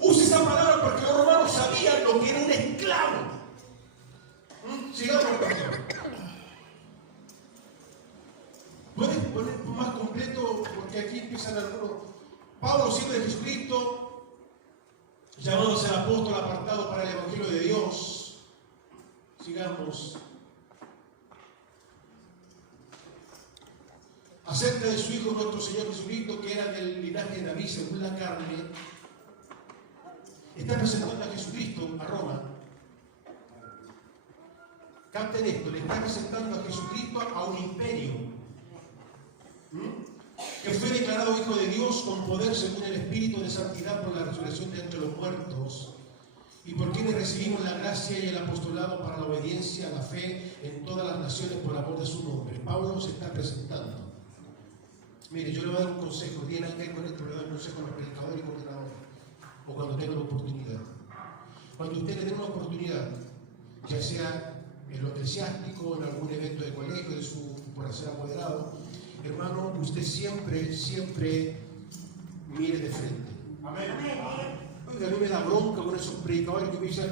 Usa esa palabra porque los romanos sabían lo que era un esclavo. Sigamos, por favor. ¿Puedes poner más completo? Porque aquí empiezan algunos. Pablo, siervo de Jesucristo, llamado a ser apóstol, apartado para el Evangelio de Dios. Sigamos. Acerca de su Hijo nuestro Señor Jesucristo, que era del linaje de David según la carne, está presentando a Jesucristo a Roma. Capten esto, le está presentando a Jesucristo a un imperio que fue declarado Hijo de Dios con poder según el Espíritu de santidad por la resurrección de entre los muertos, y por quienes recibimos la gracia y el apostolado para la obediencia a la fe en todas las naciones por amor de su nombre. Pablo se está presentando. Mire, yo le voy a dar un consejo, tiene que ver con esto, le doy un consejo a los predicadores y coordinadores, o cuando tengan una oportunidad. Cuando usted le dé una oportunidad, ya sea en lo eclesiástico, en algún evento de colegio, por ser apoderado, hermano, usted siempre mire de frente. Amén. Oiga, a mí me da bronca con esos predicadores que me dicen,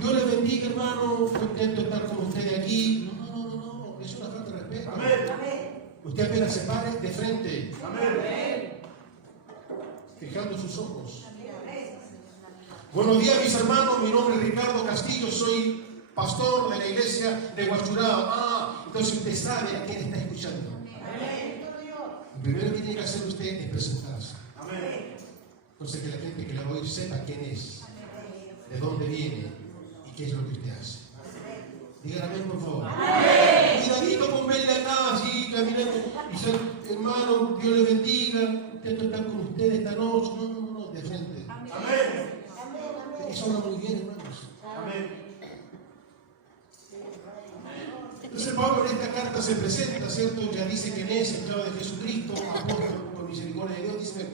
Dios les bendiga, hermano, contento de estar con ustedes aquí. No, es una falta de respeto. Amén. Usted apenas se pare de frente. Amén. Fijando sus ojos. Buenos días, mis hermanos. Mi nombre es Ricardo Castillo. Soy pastor de la iglesia de Huachuraba. Entonces usted sabe a quién está escuchando. Amén. Lo primero que tiene que hacer usted es presentarse. Amén. Entonces que la gente que le va a oír sepa quién es, de dónde viene y qué es lo que usted hace. Digan amén, por favor. Amén. Cuidadito con verle acá así, caminando y ser, hermano, Dios le bendiga, intento estar con ustedes esta noche. No, de frente. Amén. Eso habla muy bien, hermanos. Amén. Entonces Pablo en esta carta se presenta, ¿cierto? Ya dice quién es, esclavo de Jesucristo, apóstol por misericordia de Dios, dice,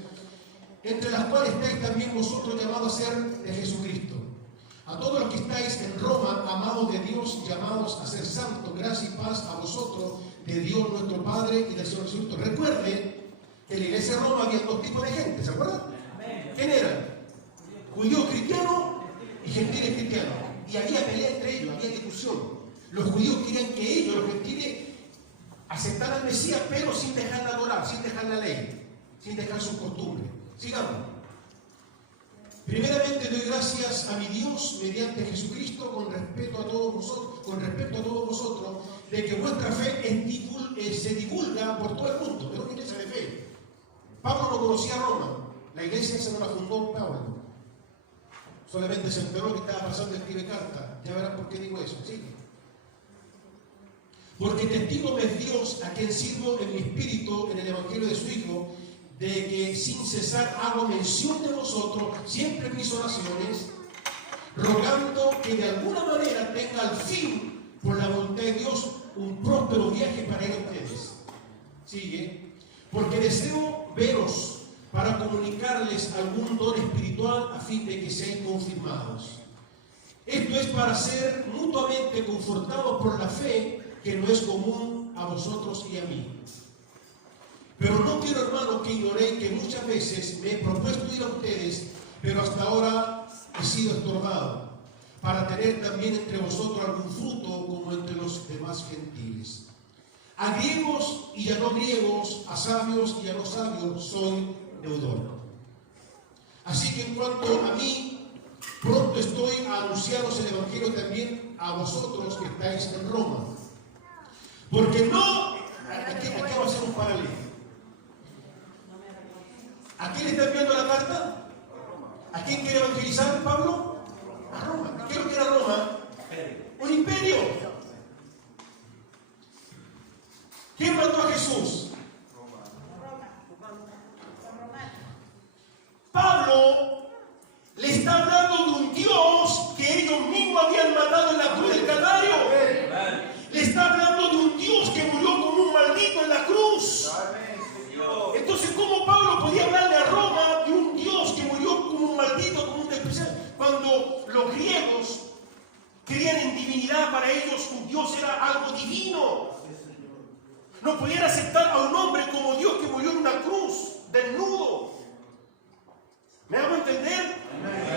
entre las cuales estáis también vosotros llamados a ser de Jesucristo. A todos los que estáis en Roma, amados de Dios, llamados a ser santos, gracia y paz a vosotros, de Dios nuestro Padre y del Señor Jesucristo. Recuerde que en la iglesia de Roma había dos tipos de gente, ¿se acuerdan? ¿Quién eran? Judíos cristianos y gentiles cristianos. Y había pelea entre ellos, había discusión. Los judíos querían que ellos, los gentiles, aceptaran al Mesías, pero sin dejar de adorar, sin dejar la ley, sin dejar sus costumbres. Sigamos. Primeramente doy gracias a mi Dios mediante Jesucristo con respecto a todos vosotros, de que vuestra fe se divulga por todo el mundo. Es una iglesia de fe. Pablo no conocía Roma. La iglesia se no la fundó Pablo. Solamente se enteró que estaba pasando y escribe carta. Ya verán por qué digo eso. Sigue. Porque testigo me es Dios, a quien sirvo en mi espíritu en el Evangelio de su Hijo, de que sin cesar hago mención de vosotros siempre en mis oraciones, rogando que de alguna manera tenga al fin, por la voluntad de Dios, un próspero viaje para ir a ustedes. Sigue. Porque deseo veros para comunicarles algún don espiritual a fin de que sean confirmados. Esto es para ser mutuamente confortados por la fe que no es común a vosotros y a mí. Pero no quiero, hermanos, que ignoréis que muchas veces me he propuesto ir a ustedes, pero hasta ahora he sido estorbado, para tener también entre vosotros algún fruto como entre los demás gentiles. A griegos y a no griegos, a sabios y a no sabios, soy deudor. Así que en cuanto a mí, pronto estoy a anunciaros el Evangelio también a vosotros que estáis en Roma. Porque no, aquí va a ser un paralelo. ¿A quién le está enviando la carta? ¿A quién quiere evangelizar Pablo? A Roma. ¿Qué es lo que era Roma? Un imperio. ¿Quién mató a Jesús? Pablo le está hablando de un Dios que ellos mismos habían matado en la cruz del Calvario. Le está hablando de un Dios que murió como un maldito en la cruz. Entonces, ¿cómo Pablo podía hablarle a Roma de un Dios que murió como un maldito, como un despreciado? Cuando los griegos creían en divinidad, para ellos un Dios era algo divino. No podían aceptar a un hombre como Dios que murió en una cruz, desnudo. ¿Me hago entender?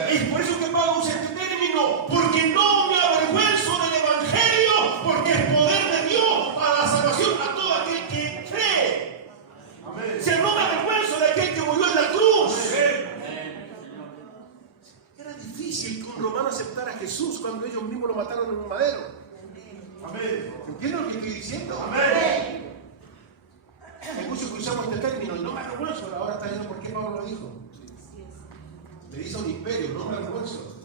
Es por eso que Pablo usa este término, porque no me avergüenzo del Evangelio, porque es poder de Dios para la salvación a todo aquel que cree. O sea, no me avergüenzo de aquel que murió en la cruz. Era difícil que un romano aceptara a Jesús cuando ellos mismos lo mataron en un madero. ¿Entienden lo que estoy diciendo? Hay muchos que usamos este término, no me avergüenzo. Ahora está viendo por qué Pablo lo dijo. Le dice a un imperio, no me avergüenzo.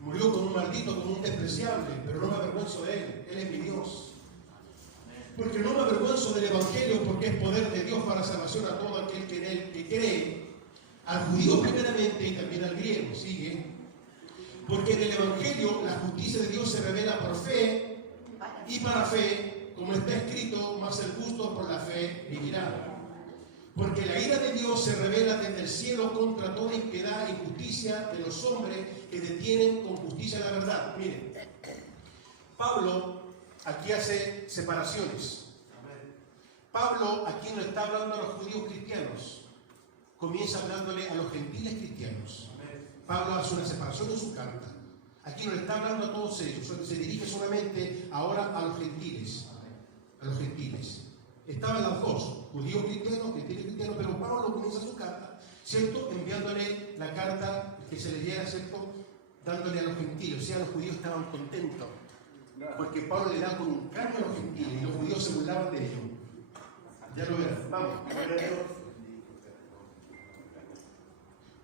Murió como un maldito, como un despreciable, pero no me avergüenzo de él. Él es mi Dios. Porque no me avergüenzo del Evangelio, porque es poder de Dios para salvación a todo aquel que en él que cree, al judío primeramente y también al griego. Sigue. Porque en el Evangelio la justicia de Dios se revela por fe, y para fe, como está escrito, mas el justo por la fe vivirá. Porque la ira de Dios se revela desde el cielo contra toda impiedad e injusticia de los hombres que detienen con justicia la verdad. Miren, Pablo aquí hace separaciones. Pablo aquí no está hablando a los judíos cristianos, comienza hablándole a los gentiles cristianos. Pablo hace una separación en su carta. Aquí no le está hablando a todos ellos, se dirige solamente ahora a los gentiles. A los gentiles. Estaban las dos, judíos cristianos, gentiles cristianos, pero Pablo comienza su carta, ¿cierto? Enviándole la carta que se leyera, ¿cierto? Dándole a los gentiles. O sea, los judíos estaban contentos, porque Pablo le da con un cargo a los gentiles y los judíos se burlaban de ellos. Ya lo verán, vamos.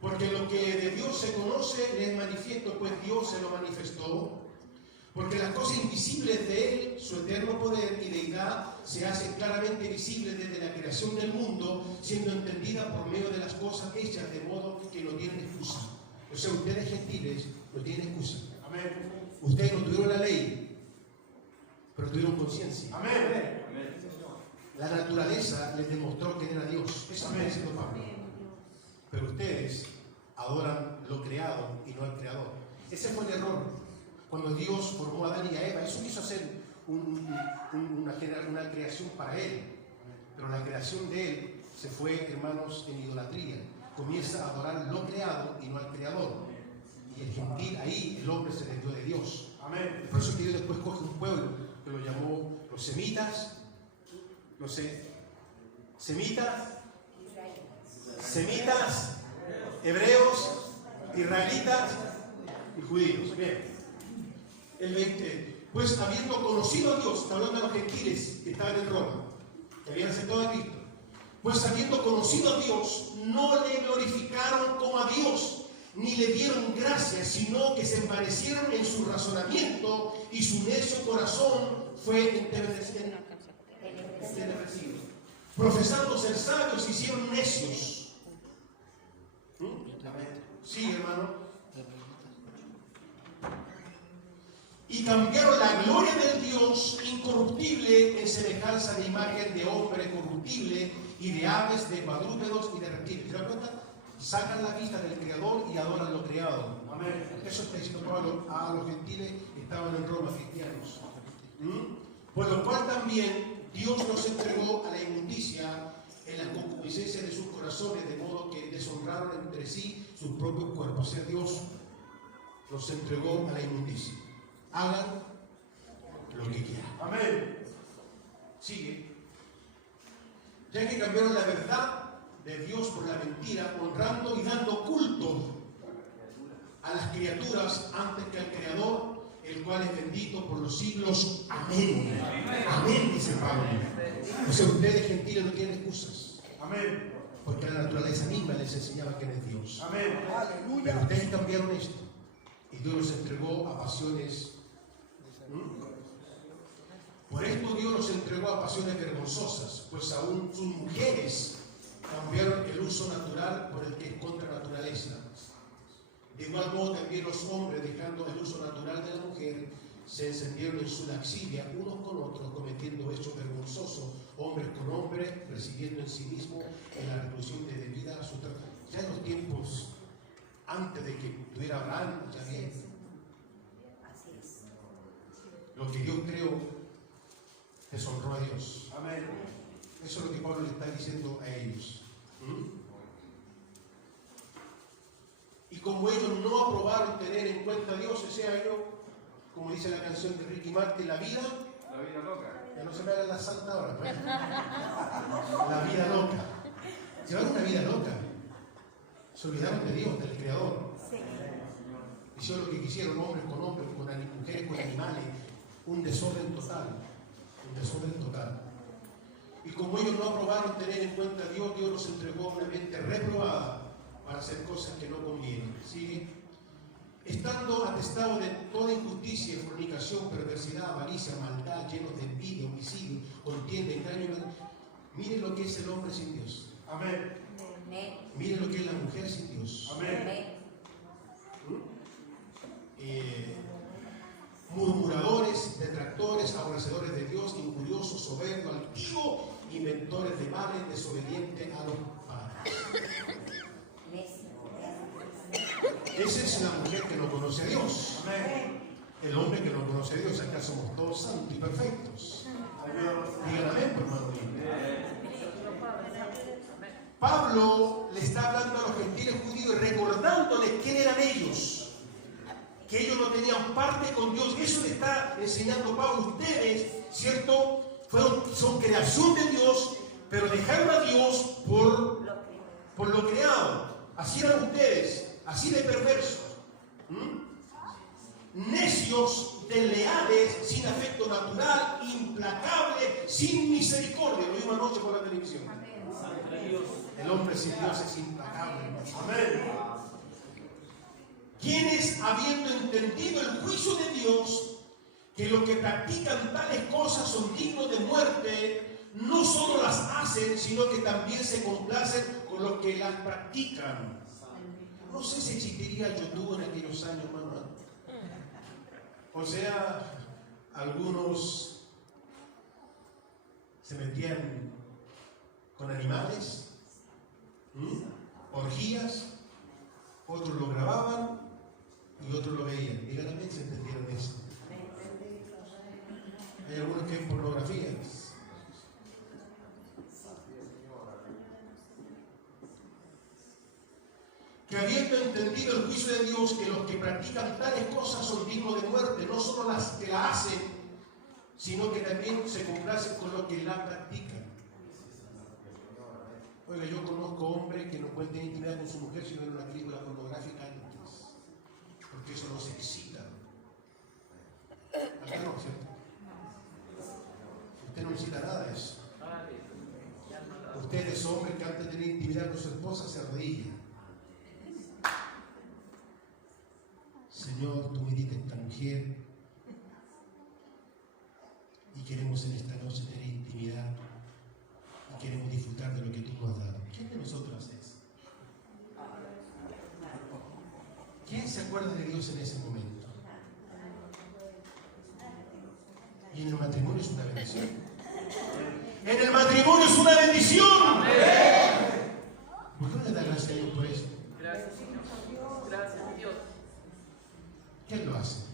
Porque lo que de Dios se conoce le es manifiesto, pues Dios se lo manifestó. Porque las cosas invisibles de Él, su eterno poder y deidad, se hacen claramente visibles desde la creación del mundo, siendo entendidas por medio de las cosas hechas, de modo que no tienen excusa. O sea, ustedes gentiles no tienen excusa. Amén. Ustedes no tuvieron la ley, pero tuvieron conciencia. Amén. La naturaleza les demostró quién era Dios. Eso está diciendo Pablo. Pero ustedes adoran lo creado y no al creador. Ese fue el error. Cuando Dios formó a Adán y a Eva, eso quiso hacer una creación para Él. Pero la creación de Él se fue, hermanos, en idolatría. Comienza a adorar lo creado y no al creador. Y el gentil, ahí el hombre se desvió de Dios. Amén. Por eso que Dios después coge un pueblo que lo llamó los semitas, semitas, hebreos, israelitas y judíos. Bien. El 20. Pues habiendo conocido a Dios, está hablando de los gentiles que estaban en Roma, que habían aceptado a Cristo. Pues habiendo conocido a Dios, no le glorificaron como a Dios, ni le dieron gracias, sino que se envanecieron en su razonamiento y su necio corazón fue entenebrecido. Profesando ser sabios, se hicieron necios. Sí, hermano. Y cambiaron la gloria del Dios incorruptible en semejanza de imagen de hombre corruptible y de aves, de cuadrúpedos y de reptiles. ¿Se dan cuenta? Sacan la vista del Creador y adoran lo creado. Amén. Eso está diciendo Pablo a los gentiles que estaban en Roma, cristianos. Por lo cual también Dios nos entregó a la inmundicia en la concupiscencia de sus corazones, de modo que deshonraron entre sí sus propios cuerpos. O sea, Dios los entregó a la inmundicia. Hagan lo que quieran. Amén. Sigue. Ya que cambiaron la verdad de Dios por la mentira, honrando y dando culto a las criaturas antes que al Creador, el cual es bendito por los siglos. Amén. Amén, dice Pablo. O sea, ustedes gentiles no tienen excusas. Amén. Porque la naturaleza misma les enseñaba quién es Dios. Amén. Pero ustedes cambiaron esto. Y Dios los entregó a pasiones. Por esto Dios los entregó a pasiones vergonzosas, pues aún sus mujeres cambiaron el uso natural por el que es contra naturaleza. De igual modo también los hombres, dejando el uso natural de la mujer, se encendieron en su laxidia unos con otros, cometiendo hechos vergonzosos, hombres con hombres, recibiendo en sí mismo en la reclusión de debida a su trato. Ya en los tiempos antes de que tuviera Abraham, ya bien. Lo que Dios creó deshonró a Dios. Amén. Eso es lo que Pablo le está diciendo a ellos. Y como ellos no aprobaron tener en cuenta a Dios, o sea, ellos, como dice la canción de Ricky Martin, la vida loca. Ya no se me hagan la santa ahora, pues. La vida loca. Llevaron una vida loca. Se olvidaron de Dios, del Creador. Hicieron lo que quisieron, hombres, con mujeres, con animales. Un desorden total. Un desorden total. Y como ellos no aprobaron tener en cuenta a Dios, Dios los entregó a una mente reprobada para hacer cosas que no convienen. ¿Sigue? Estando atestados de toda injusticia, fornicación, perversidad, avaricia, maldad, llenos de envidia, homicidio, contienda, engaño. Miren lo que es el hombre sin Dios. Amén. Miren lo que es la mujer sin Dios. Amén. Murmuradores, detractores, aborrecedores de Dios, injuriosos, soberbios, altivos, inventores de males, desobedientes a los padres. Esa es la mujer que no conoce a Dios. Amén. El hombre que no conoce a Dios. Acá somos todos santos y perfectos. Digan amén, por hermano mío. Pablo le está hablando a los gentiles judíos y recordándoles quién eran ellos. Que ellos no tenían parte con Dios. Eso le está enseñando Pablo. Ustedes, ¿cierto? Son creación de Dios, pero dejaron a Dios por lo creado. Así eran ustedes. Así de perversos, necios, desleales, sin afecto natural, implacables, sin misericordia. Lo vimos anoche por la televisión. El hombre sin Dios es implacable. Amén. Quienes, habiendo entendido el juicio de Dios, que los que practican tales cosas son dignos de muerte, no solo las hacen, sino que también se complacen con los que las practican. No sé si existiría YouTube en aquellos años, hermano. O sea, algunos se metían con animales, orgías, otros lo grababan y otros lo veían. Y claramente se entendieron eso. Hay algunos que ven pornografía. Que habiendo entendido el juicio de Dios, que los que practican tales cosas son dignos de muerte, no solo las que la hacen, sino que también se complacen con los que la practican. Oiga, yo conozco hombres que no pueden tener intimidad con su mujer si no ven una película pornográfica antes, porque eso los excita. Acá no, ¿cierto? Usted no necesita nada de eso. Usted es hombre que antes de tener intimidad con su esposa se arrodilla. Señor, tú meditas esta mujer y queremos en esta noche tener intimidad y queremos disfrutar de lo que tú nos has dado. ¿Quién de nosotros hace eso? ¿Quién se acuerda de Dios en ese momento? Y en el matrimonio es una bendición. En el matrimonio es una bendición. ¿Por qué no le da gracias a Dios por eso? Gracias, Señor. Gracias, Dios. ¿Quién lo hace?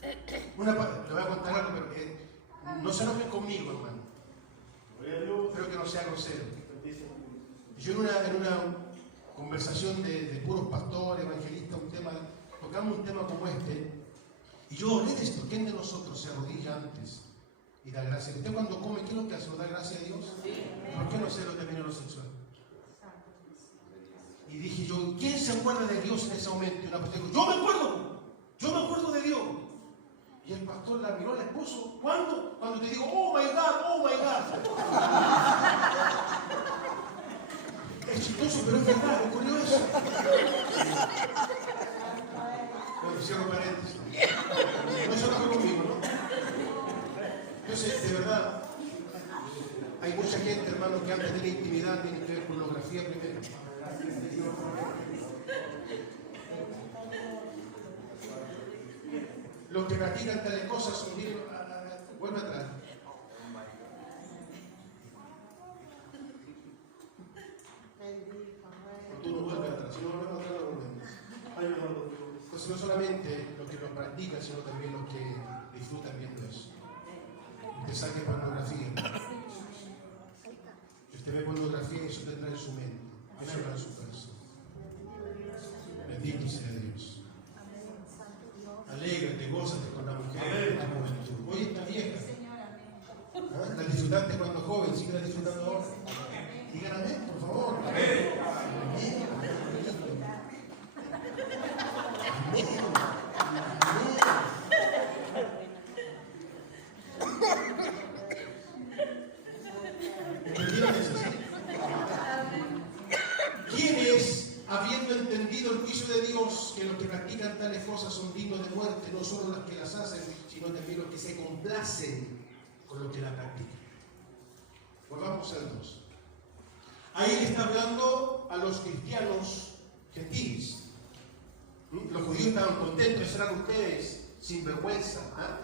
Le voy a contar algo, pero no se enojen conmigo, hermano. Espero que no sea grosero. Yo en una conversación de puros pastores, evangelistas, tocamos un tema como este, y yo hablé de esto. ¿Quién de nosotros se arrodilla antes y dar gracias. ¿Usted cuando come, qué es lo que hace? ¿No da gracias a Dios? ¿Por qué no se lo terminó lo sexual? Y dije yo, ¿quién se acuerda de Dios en ese momento? Y la pastora dijo, yo me acuerdo de Dios. Y el pastor la miró al esposo, ¿cuándo? Cuando te digo, oh my God, oh my God. Es chistoso, pero es verdad, ocurrió eso. Bueno, cierro paréntesis. No se enoja conmigo, ¿no? Entonces, de verdad, hay mucha gente, hermano, que antes de la intimidad tiene que ver pornografía primero. Los que practican tales cosas son bien... Vuelve atrás. Tú no vuelves atrás, si no vuelves atrás no volvemos. Entonces no solamente los que lo practican, sino también los que disfrutan viendo eso. Usted saque pornografía. Si usted ve pornografía, eso tendrá en su mente, eso va en su corazón. Bendito sea Dios. Alégrate, gózate con la mujer de la juventud. Hoy está vieja. ¿Ah? La disfrutaste cuando joven, sigue la disfrutando ahora. Digan amén, por favor. Amén. Amén. ¿Entendieron eso? ¿Quiénes, habiendo entendido el juicio de Dios, que los que practican tales cosas son dignos de muerte, no solo los que las hacen, sino también los que se complacen con los que la practican? Volvamos al 2. Ahí le está hablando a los cristianos gentiles. Los judíos estaban contentos, serán ustedes sin vergüenza. ¿Ah?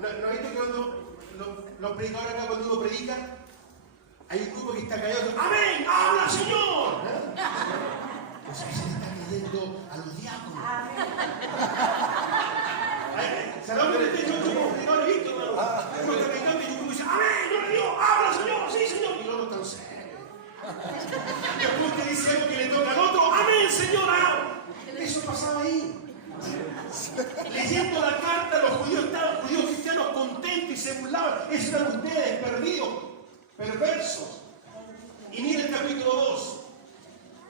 ¿No viste que cuando los predicadores acá, cuando uno predica, hay un grupo que está callado? ¡Amén! ¡Habla, Señor! Pues se le está creyendo a los diáconos. ¿Sabes que este yo como predicador he visto, hermano? Uno está predicando y un grupo dice, ¡amén! ¡Gloria a Dios! ¡Habla, Señor! ¡Sí, Señor! Y luego están serios. Después te dice algo que le toca al otro, ¡amén, Señor! Eso pasaba ahí. Leyendo la carta, los judíos estaban, judíos cristianos, contentos y se burlaban. Esos eran ustedes, perdidos, perversos. Y mira el capítulo 2.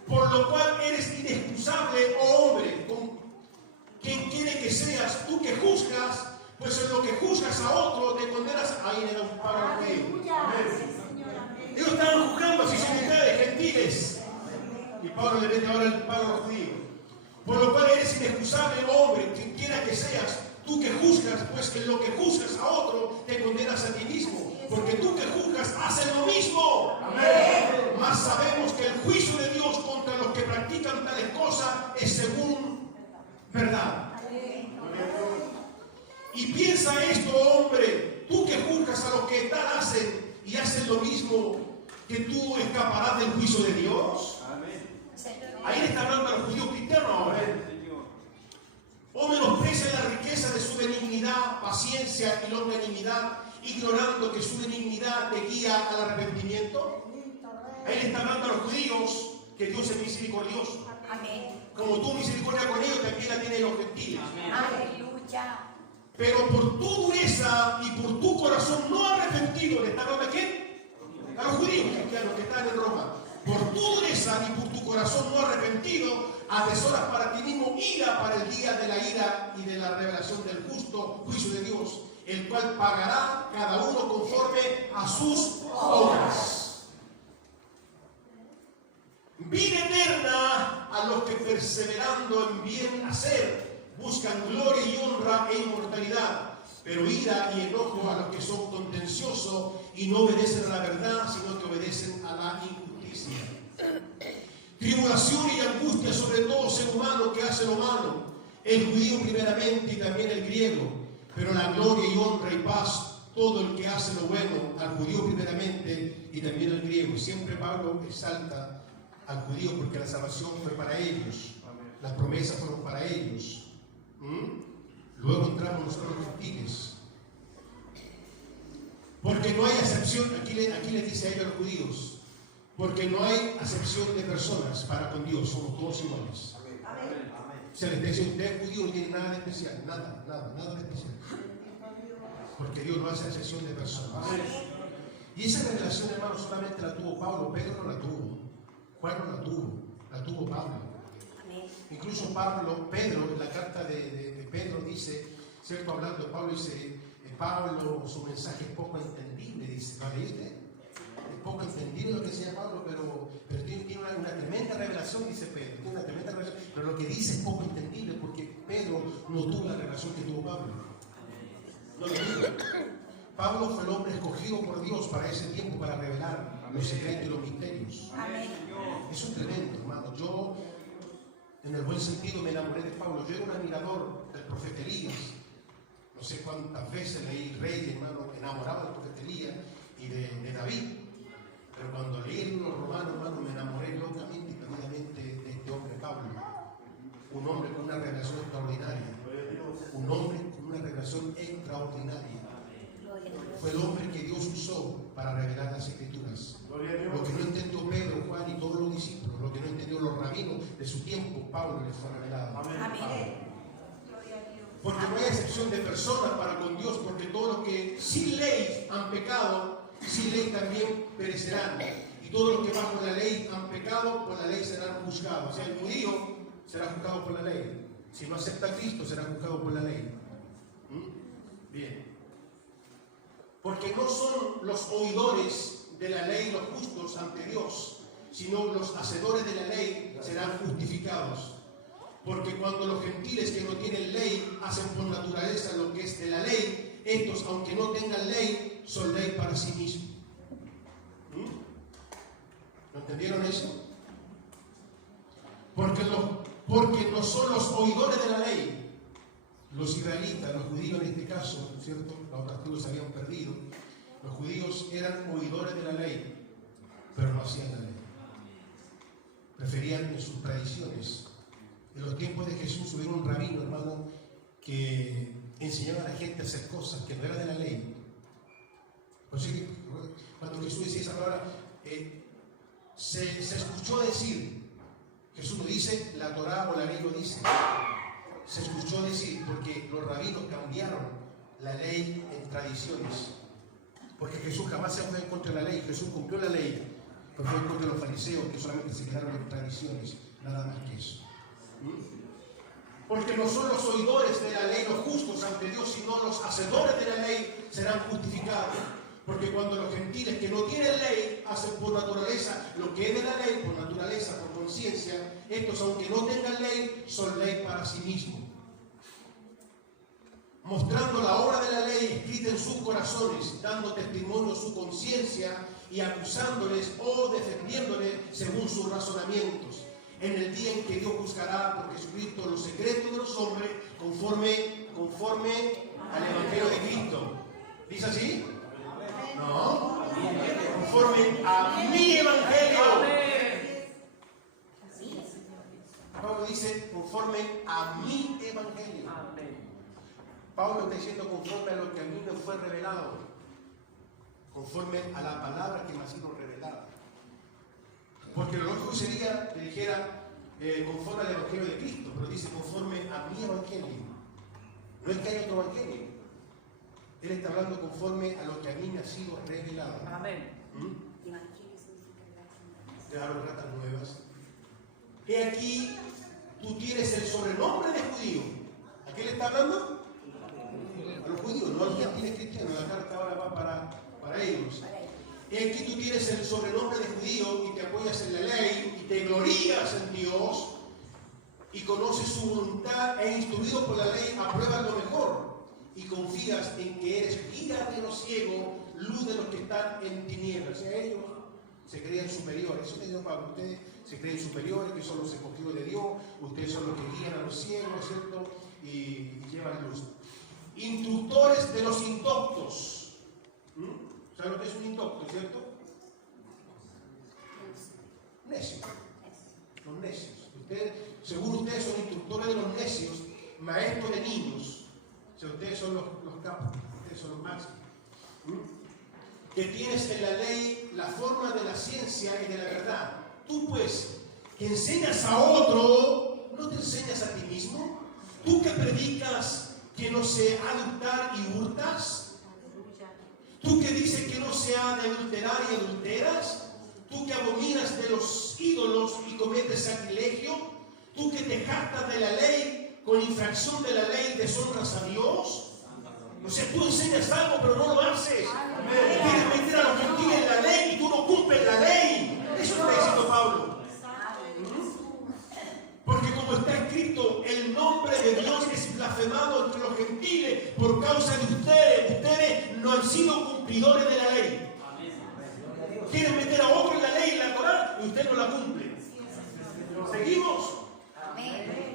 Por lo cual eres inexcusable, oh hombre, con quien quiere que seas, tú que juzgas, pues en lo que juzgas a otro te condenas. Ahí le da un paro al judío. Ellos estaban juzgando si son ustedes gentiles. Y Pablo le mete ahora el paro a los judíos. Por lo cual eres inexcusable, hombre, quien quiera que seas, tú que juzgas, pues en lo que juzgas a otro te condenas a ti mismo. Porque tú que juzgas haces lo mismo. Amén. Mas sabemos que el juicio de Dios contra los que practican tales cosas es según verdad. Y piensa esto, hombre, tú que juzgas a los que tal hacen y hacen lo mismo, que tú escaparás del juicio de Dios. Ahí le está hablando a los judíos cristianos ahora. O menosprecian la riqueza de su benignidad, paciencia y longanimidad, ignorando que su benignidad te guía al arrepentimiento. Ahí le está hablando a los judíos que Dios es misericordioso. Como tu misericordia con ellos también la tienen los gentiles. Aleluya. Pero por tu dureza y por tu corazón no arrepentido, ¿le está hablando a quién? A los judíos cristianos que están en Roma. Por tu dureza y por tu corazón no arrepentido, atesoras para ti mismo ira para el día de la ira y de la revelación del justo juicio de Dios, el cual pagará cada uno conforme a sus obras. Vida eterna a los que perseverando en bien hacer buscan gloria y honra e inmortalidad, pero ira y enojo a los que son contenciosos y no obedecen a la verdad, sino que obedecen a la injusticia. Tribulación y angustia sobre todo ser humano que hace lo malo, el judío primeramente y también el griego, pero la gloria y honra y paz todo el que hace lo bueno, al judío primeramente y también al griego. Siempre Pablo exalta al judío porque la salvación fue para ellos, las promesas fueron para ellos. Luego entramos nosotros los gentiles, porque no hay acepción. Aquí les dice a ellos, a los judíos, porque no hay acepción de personas para con Dios, somos todos iguales. O sea, les dice, usted judío no tiene nada de especial, nada de especial. Porque Dios no hace excepción de personas. Y esa revelación, hermano, solamente la tuvo Pablo. Pedro no la tuvo. Juan no la tuvo. La tuvo Pablo. Incluso Pedro, en la carta de Pedro dice, ¿cierto? Hablando de Pablo, dice, Pablo, su mensaje es poco entendible, dice, ¿lo leíste? Es poco entendible lo que decía Pablo, pero tiene una tremenda revelación, dice Pedro, tiene una tremenda revelación, pero lo que dice es poco entendible porque Pedro no tuvo la revelación que tuvo Pablo. No lo tuvo. Pablo fue el hombre escogido por Dios para ese tiempo, para revelar los secretos y los misterios. Eso es tremendo, hermano. Yo, en el buen sentido, me enamoré de Pablo. Yo era un admirador del profeta Elías. No sé cuántas veces leí Reyes, hermano, enamorado del profeta Elías y de David. Pero cuando leí los romanos, hermano, me enamoré locamente y perdidamente de este hombre Pablo. Un hombre con una revelación extraordinaria. Un hombre con una revelación extraordinaria. Fue el hombre que Dios usó para revelar las Escrituras. Lo que no entendió Pedro, Juan y todos los discípulos, lo que no entendió los rabinos de su tiempo, Pablo les fue revelado. Porque no hay excepción de personas para con Dios, porque todos los que sin ley han pecado, sin ley también perecerán. Y todos los que bajo la ley han pecado, por la ley serán juzgados. O sea, el judío será juzgado por la ley. Si no acepta a Cristo, será juzgado por la ley. Bien. Porque no son los oidores de la ley los justos ante Dios, sino los hacedores de la ley serán justificados. Porque cuando los gentiles que no tienen ley hacen por naturaleza lo que es de la ley, estos, aunque no tengan ley, son ley para sí mismos. ¿No entendieron eso? Porque no son los oidores de la ley. Los israelitas, los judíos en este caso, ¿cierto? Los otros tribus se habían perdido. Los judíos eran oidores de la ley, pero no hacían la ley. Preferían en sus tradiciones. En los tiempos de Jesús hubo un rabino, hermano, que enseñaba a la gente a hacer cosas que no eran de la ley. Por eso que cuando Jesús decía esa palabra, se escuchó decir, Jesús no dice, la Torá o la ley lo dice. Se escuchó decir, porque los rabinos cambiaron la ley en tradiciones. Porque Jesús jamás se fue en contra de la ley, Jesús cumplió la ley, pero fue en contra de los fariseos que solamente se quedaron en tradiciones, nada más que eso. Porque no son los oidores de la ley los justos ante Dios, sino los hacedores de la ley serán justificados. Porque cuando los gentiles que no tienen ley hacen por naturaleza lo que es de la ley, por naturaleza, por conciencia, estos, aunque no tengan ley, son ley para sí mismos. Mostrando la obra de la ley escrita en sus corazones, dando testimonio a su conciencia y acusándoles o defendiéndoles según sus razonamientos. En el día en que Dios juzgará por Jesucristo los secretos de los hombres conforme al Evangelio de Cristo. ¿Dice así? No. Conforme a mi Evangelio. Pablo dice conforme a mi Evangelio. Pablo está diciendo conforme a lo que a mí me fue revelado. Conforme a la palabra que me ha sido revelada. Porque lo lógico sería que dijera conforme al Evangelio de Cristo, pero dice conforme a mi Evangelio. No es que haya otro Evangelio. Él está hablando conforme a lo que a mí me ha sido revelado. Amén. Te hablo ratas nuevas. He aquí, tú tienes el sobrenombre de judío. ¿A qué le está hablando? A los judíos, no a los gentiles cristianos. La carta ahora va para ellos. He aquí, tú tienes el sobrenombre de judío y te apoyas en la ley y te glorías en Dios y conoces su voluntad e instruido por la ley apruebas lo mejor. Y confías en que eres guía de los ciegos, luz de los que están en tinieblas. O sea, ellos se creían superiores. Eso me dijo Pablo. Ustedes se creen superiores, que son los escogidos de Dios. Ustedes son los que guían a los ciegos, ¿cierto? Y llevan luz. Instructores de los indoctos. ¿Saben lo que es un indocto, cierto? Necios. Los necios. Según ustedes son instructores de los necios, maestros de niños. Ustedes son los capos, ustedes son los máximos. Que tienes en la ley la forma de la ciencia y de la verdad. Tú pues, que enseñas a otro, ¿no te enseñas a ti mismo? Tú que predicas que no sé adoptar y hurtas, Tú que dices que no se ha de adulterar y adulteras. Tú que abominas de los ídolos y cometes sacrilegio. Tú que te jactas de la ley, con infracción de la ley deshonras a Dios. O sea, tú enseñas algo pero no lo haces. Quieres meter a los gentiles en la ley y tú no cumples la ley. Eso está diciendo Pablo. Porque como está escrito, el nombre de Dios es blasfemado entre los gentiles por causa de ustedes. Ustedes no han sido cumplidores de la ley. Quieren meter a otro en la ley, en la Torá, y usted no la cumple. ¿Seguimos?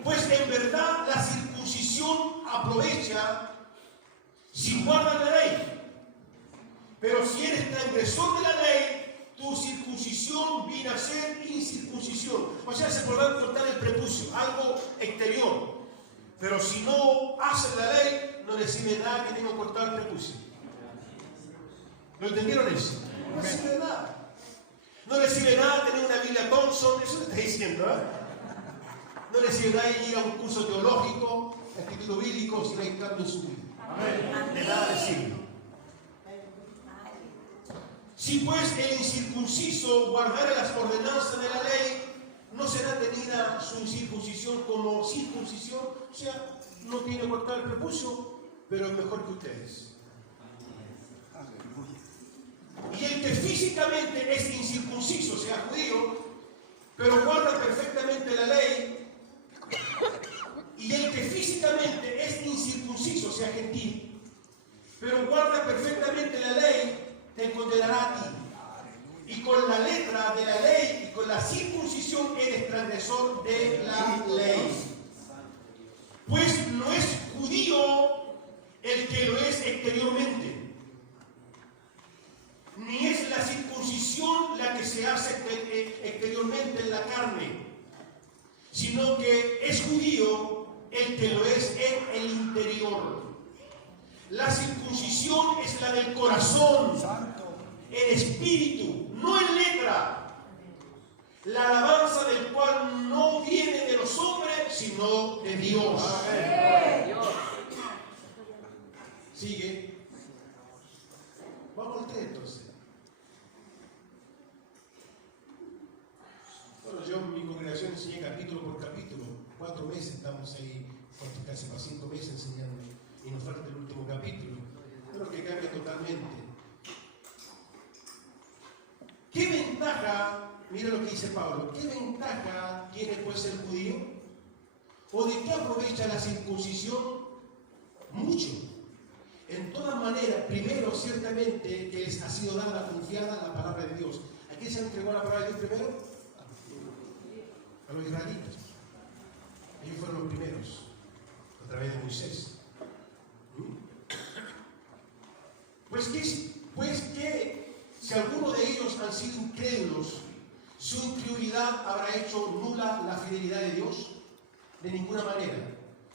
Pues en verdad la circuncisión aprovecha si guardan la ley. Pero si eres transgresor de la ley, tu circuncisión viene a ser incircuncisión. O sea, se podrá cortar el prepucio, algo exterior. Pero si no hacen la ley, no les sirve nada que tengan que cortar el prepucio. ¿Lo entendieron eso? No les sirve nada. No les sirve nada tener una Biblia Thompson, eso le está diciendo, ¿eh? No les sirve nada ir a un curso teológico, a título bíblico, si no hay cambio en su vida. De nada les sirve. Si pues el incircunciso guardare las ordenanzas de la ley, no será tenida su incircuncisión como circuncisión, o sea, no tiene que cortar el prepucio, pero es mejor que ustedes. Y el que físicamente es incircunciso, sea judío, pero guarda perfectamente la ley, y el que físicamente es incircunciso, sea gentil, pero guarda perfectamente la ley, te condenará a ti. Y con la letra de la ley y con la circuncisión eres transgresor de la ley. Pues no es judío el que lo es exteriormente, ni es la circuncisión la que se hace exteriormente en la carne, sino que es judío el que lo es en el interior. La circuncisión es la del corazón, en espíritu, no en letra. La alabanza del cual no viene de los hombres, sino de Dios. Sigue. Vamos al texto entonces. Bueno, yo en mi congregación enseñé capítulo por capítulo. 4 meses estamos ahí, casi para 5 meses enseñando. Y nos falta el último capítulo. Creo que cambia totalmente. ¿Qué ventaja, mira lo que dice Pablo, qué ventaja tiene pues el judío? ¿O de qué aprovecha la circuncisión? Mucho. En todas maneras, primero ciertamente que les ha sido dada confiada la palabra de Dios. ¿A quién se entregó la palabra de Dios primero? A los israelitas. Ellos fueron los primeros, a través de Moisés. Pues que si alguno de ellos han sido incrédulos, su incredulidad habrá hecho nula la fidelidad de Dios. De ninguna manera.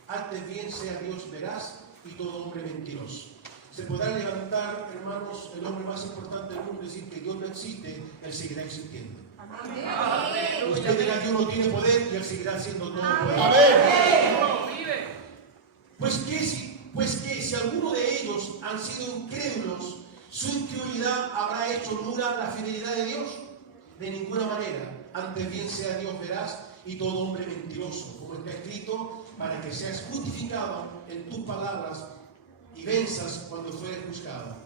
Antes bien sea Dios veraz y todo hombre mentiroso. Se podrá levantar, hermanos, el hombre más importante del mundo y decir que Dios no existe, Él seguirá existiendo. Amén. Usted dirá que uno tiene poder y Él seguirá siendo todo poder. Amén. Pues que si alguno de ellos han sido incrédulos, su incredulidad habrá hecho nula la fidelidad de Dios. De ninguna manera. Antes bien sea Dios veraz y todo hombre mentiroso, como está escrito, para que seas justificado en tus palabras y venzas cuando fueres juzgado.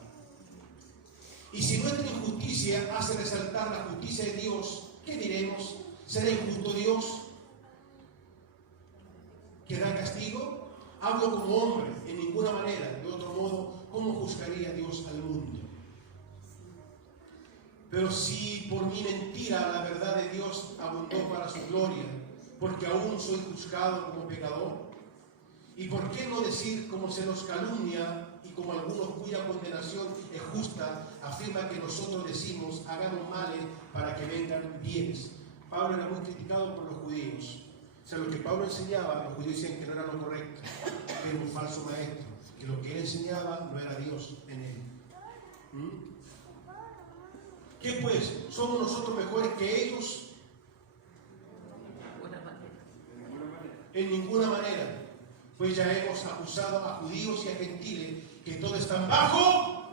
Y si nuestra injusticia hace resaltar la justicia de Dios, ¿qué diremos? ¿Será injusto Dios que da castigo? Hablo como hombre, en ninguna manera. De otro modo, ¿cómo juzgaría Dios al mundo? Pero si por mi mentira la verdad de Dios abundó para su gloria, porque aún soy juzgado como pecador. ¿Y por qué no decir, como se nos calumnia y como algunos cuya condenación es justa, afirma que nosotros decimos, hagamos males para que vengan bienes? Pablo era muy criticado por los judíos. O sea, lo que Pablo enseñaba, los judíos decían que no era lo correcto, que era un falso maestro, que lo que él enseñaba no era Dios en él. ¿Qué pues? ¿Somos nosotros mejores que ellos? En ninguna manera. Pues ya hemos acusado a judíos y a gentiles que todos están bajo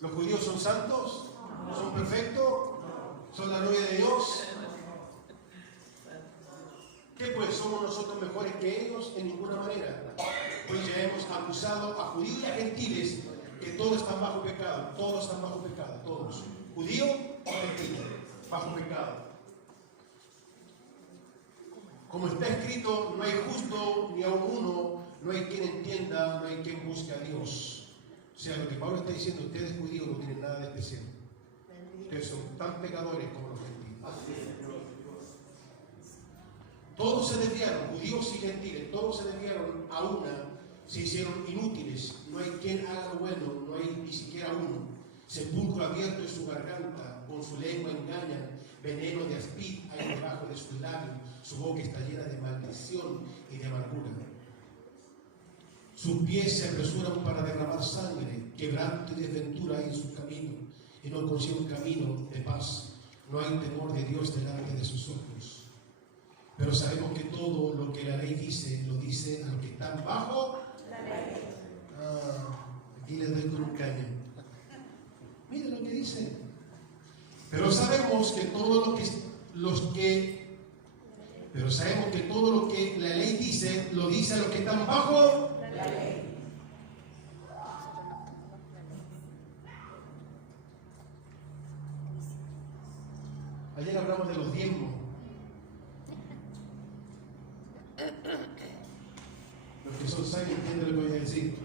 ¿Los judíos son santos? ¿Son perfectos? ¿Son la novia de Dios? ¿Qué pues? ¿Somos nosotros mejores que ellos? En ninguna manera. Pues ya hemos acusado a judíos y a gentiles que todos están bajo pecado. Todos están bajo pecado. Todos. Judío o gentil. Bajo pecado. Como está escrito, no hay justo ni aun uno, no hay quien entienda, no hay quien busque a Dios. O sea, lo que Pablo está diciendo, ustedes judíos no tienen nada de especial. Ustedes son tan pecadores como los gentiles. Todos se desviaron, judíos y gentiles, todos se desviaron a una, se hicieron inútiles. No hay quien haga lo bueno, no hay ni siquiera uno. Sepulcro abierto en su garganta, con su lengua engañan, veneno de aspid hay debajo de sus labios, su boca está llena de maldición y de amargura. Sus pies se apresuran para derramar sangre, quebranto y desventura hay en su camino, y no consigue un camino de paz. No hay temor de Dios delante de sus ojos. Pero sabemos que todo lo que la ley dice, lo dice a los que están bajo la ley. Aquí les doy con un caño. Miren lo que dice. Pero sabemos que todo lo que la ley dice, lo dice a los que están bajo la ley. Ayer hablamos de los diezmos. Los que son sabios entienden lo que voy a decir.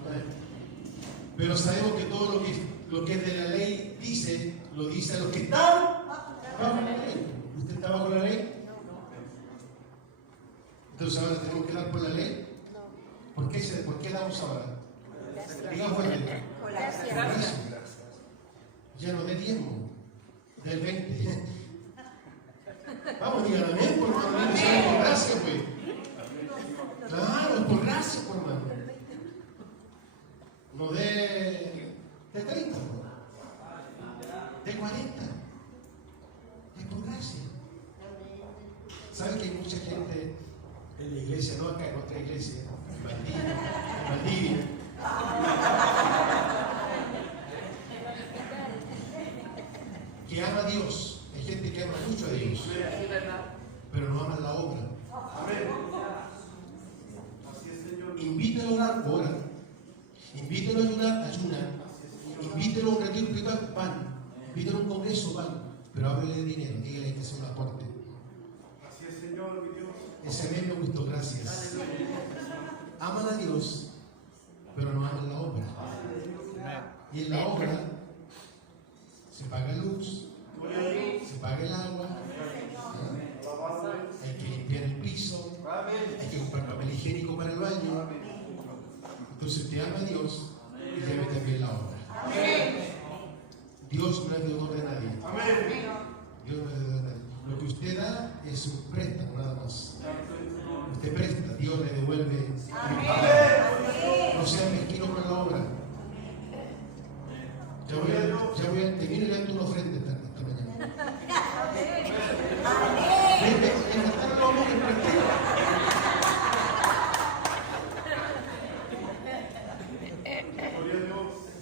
Pero sabemos que todo lo que de la ley dice, lo dice a los que están bajo la ley. ¿Usted está bajo la ley? Entonces ahora tenemos que dar por la ley. ¿Por qué damos ahora? Diga fuerte. Gracias. Ya no de diezmo, del 20. Vamos, digan amén, por favor. Por gracia, pues. Claro, por gracia, por hermano. No de 30, de 40. Es por gracia. ¿Saben que hay mucha gente en la iglesia, no acá en otra iglesia, en Valdivia, que ama a Dios? Hay gente que ama mucho a Dios, pero no ama la obra. Invítelo a orar, ora. Invítelo a ayunar, ayuna. Invítelo a un retiro espiritual, van. Invítelo a un congreso, van. Pero háblele de dinero, dígale que se lo aporte. Así es, Señor, mi Dios. Ese mes me gustó, gracias. Aman a Dios, pero no aman la obra. Y en la obra se paga luz, se paga el agua, hay que limpiar el piso, hay que comprar papel higiénico para el baño. Entonces te ama Dios y debe también la obra. Dios no es deudor de nadie. Dios no es deudor de nadie. Lo que usted da es un préstamo nada más. Usted presta, Dios le devuelve. No sea mezquino con la obra. Ya voy a terminar y una ofrenda esta mañana.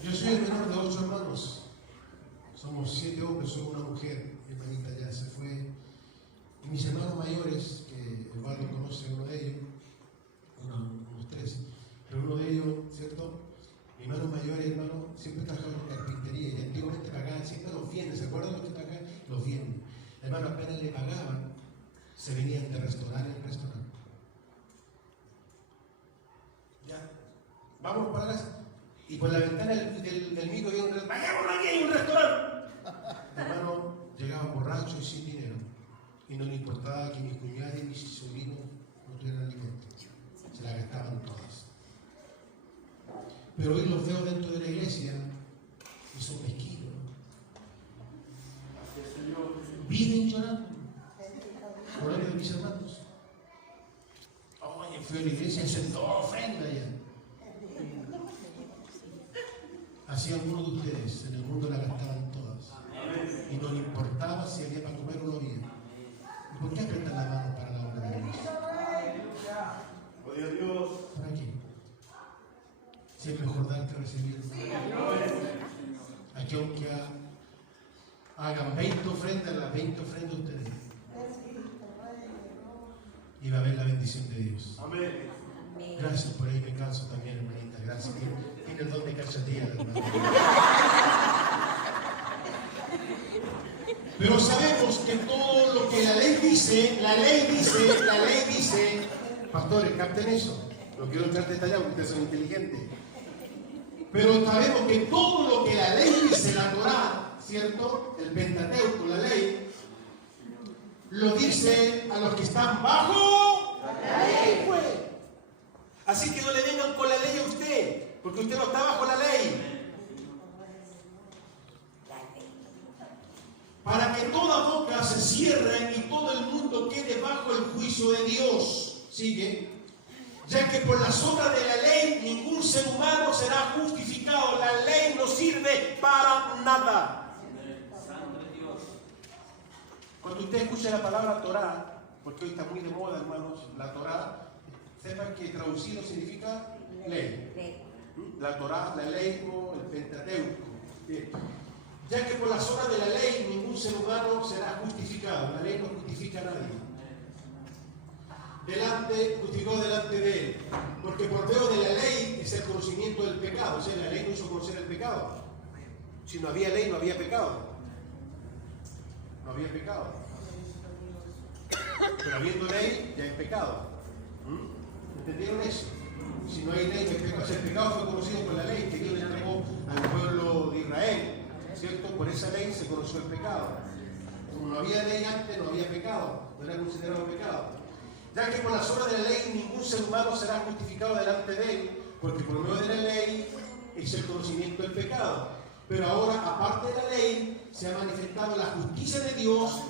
Yo soy el menor de 8 hermanos. Somos 7 hombres, solo una mujer. Mi hermanita ya se fue. Y mis hermanos mayores, que Eduardo conoce uno de ellos, unos 3, pero uno de ellos, ¿cierto? Mi hermano mayor y hermano siempre trabajaban en carpintería y antiguamente pagaban siempre los viernes. ¿Se acuerdan los que pagaban? Los viernes. Hermano, apenas le pagaban, se venían de restaurante en restaurante. Ya, vamos para casa. Y por la ventana del micro había un restaurante. ¡Vayamos aquí, hay un restaurante! Hermano, llegaban borrachos y sin dinero. Y no le importaba que mis cuñadas y mis sobrinos no tuvieran alimento. Se la gastaban todas. Pero hoy los veo dentro de la iglesia y son mezquinos. Viven llorando. Llorando de mis hermanos. Oye, fui a la iglesia y sentó ofrenda ya. Así algunos de ustedes en el mundo la gastaban todas. Y no le importaba si había para comer o no había. ¿Y por qué apretan la mano para la obra de Dios? Gloria a Dios. ¿Para qué? Si es mejor dar que recibir. Aquí religión que hagan 20 ofrendas, las 20 ofrendas ustedes. Y va a haber la bendición de Dios. Amén. Gracias, por ahí me canso también, hermanita. Gracias. Tiene el don de cachatilla, hermano. Pero sabemos que todo lo que la ley dice, pastores, capten eso. No quiero entrar detallado, porque ustedes son inteligentes. Pero sabemos que todo lo que la ley dice, la Torá, ¿cierto? El Pentateuco, la ley, lo dice a los que están bajo la ley, pues. Así que no le vengan con la ley a usted, porque usted no está bajo la ley. Para que toda boca se cierre y todo el mundo quede bajo el juicio de Dios. Sigue. Ya que por las obras de la ley ningún ser humano será justificado. La ley no sirve para nada. Cuando usted escucha la palabra Torá, porque hoy está muy de moda, hermanos, la Torá, sepan que traducido significa ley. La Torá, la ley o el Pentateuco. Ya que por las obras de la ley ningún ser humano será justificado. La ley no justifica a nadie. Justificado delante de él. Porque por medio de la ley es el conocimiento del pecado. O sea, la ley no hizo conocer el pecado. Si no había ley, no había pecado. No había pecado. Pero habiendo ley, ya es pecado. ¿Entendieron eso? Si no hay ley, no hay pecado. O sea, el pecado fue conocido por la ley que Dios le entregó al pueblo de Israel. ¿Cierto? Por esa ley se conoció el pecado. Como no había ley antes, no había pecado. No era considerado pecado. Ya que por las obras de la ley ningún ser humano será justificado delante de él, porque por medio de la ley es el conocimiento del pecado. Pero ahora, aparte de la ley, se ha manifestado la justicia de Dios,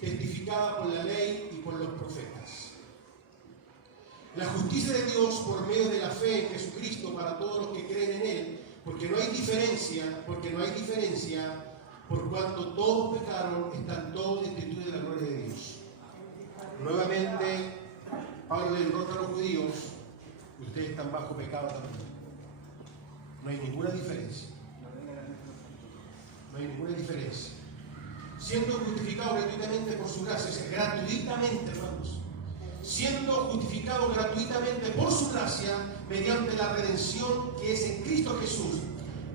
testificada por la ley y por los profetas. La justicia de Dios por medio de la fe en Jesucristo para todos los que creen en Él, porque no hay diferencia, por cuanto todos pecaron, están todos destituidos de la gloria de Dios. Nuevamente, Pablo le enrota a los judíos, ustedes están bajo pecado también. No hay ninguna diferencia. No hay ninguna diferencia. Siendo justificado gratuitamente por su gracia, gratuitamente, hermanos. Siendo justificado gratuitamente por su gracia, mediante la redención que es en Cristo Jesús,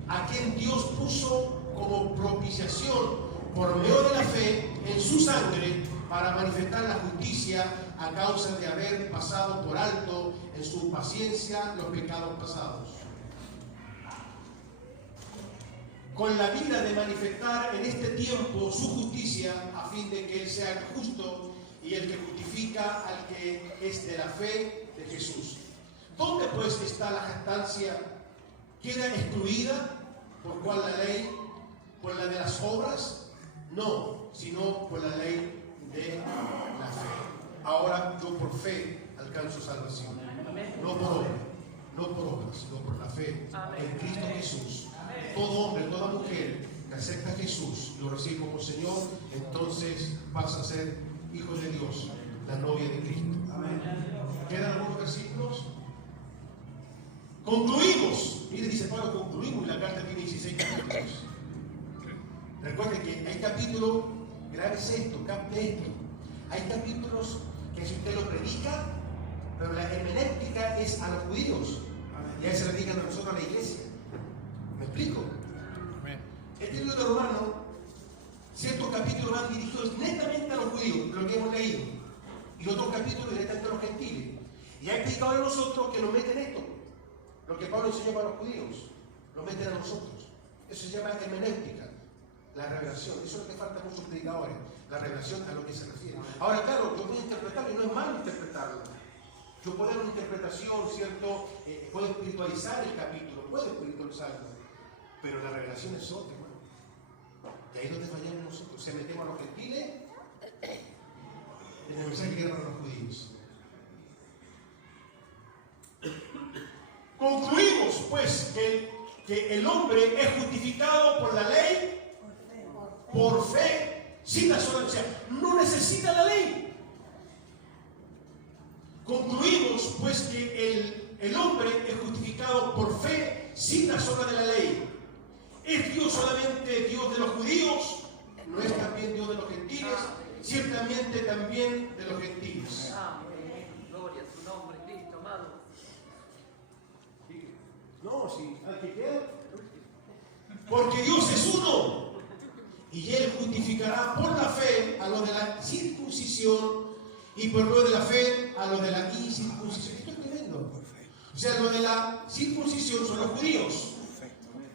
a quien Dios puso como propiciación por medio de la fe en su sangre, para manifestar la justicia a causa de haber pasado por alto en su paciencia los pecados pasados. Con la vida de manifestar en este tiempo su justicia, a fin de que Él sea justo y el que justifica al que es de la fe de Jesús. ¿Dónde pues está la jactancia? ¿Queda excluida? ¿Por cuál la ley? ¿Por la de las obras? No, sino por la ley de la fe. Ahora yo por fe alcanzo salvación. No por obras, sino por la fe en Cristo Jesús. Todo hombre, toda mujer que acepta a Jesús, lo recibe como Señor, entonces pasa a ser hijo de Dios, la novia de Cristo. ¿Quedan algunos versículos? Concluimos. Mire, dice Pablo, concluimos, y la carta tiene 16 capítulos. Recuerden que hay capítulos, grábese esto, capte esto. Hay capítulos que si usted lo predica, pero la hermenéutica es a los judíos. Y a eso le predican a nosotros a la iglesia. ¿Me explico? Este libro de Romanos, ciertos capítulos van dirigidos netamente a los judíos, lo que hemos leído. Y otros capítulos directamente a los gentiles. Y hay predicadores de nosotros que nos meten esto. Lo que Pablo enseñó para los judíos, lo meten a nosotros. Eso se llama hermenéutica, la revelación. Eso es lo que falta a muchos predicadores, la revelación a lo que se refiere. Ahora, claro, yo puedo interpretarlo y no es malo interpretarlo. Yo puedo dar una interpretación, ¿cierto? Puedo espiritualizar el capítulo, puedo espiritualizarlo. Pero la revelación es otra, hermano. Y ahí es donde fallamos nosotros. Se metemos a los gentiles en el mensaje que era para los judíos. Concluimos, pues, que el hombre es justificado por la ley, por fe, sin la sola, o sea, no necesita la ley. Concluimos, pues, que el hombre es justificado por fe, sin la sombra de la ley. ¿Es Dios solamente Dios de los judíos? ¿No es también Dios de los gentiles? Ciertamente también de los gentiles. Amén. Gloria a su nombre, Cristo amado. No, sí, hay que quedar. Porque Dios es uno. Y Él justificará por la fe a los de la circuncisión y por lo de la fe a los de la incircuncisión. Esto es tremendo. O sea, los de la circuncisión son los judíos.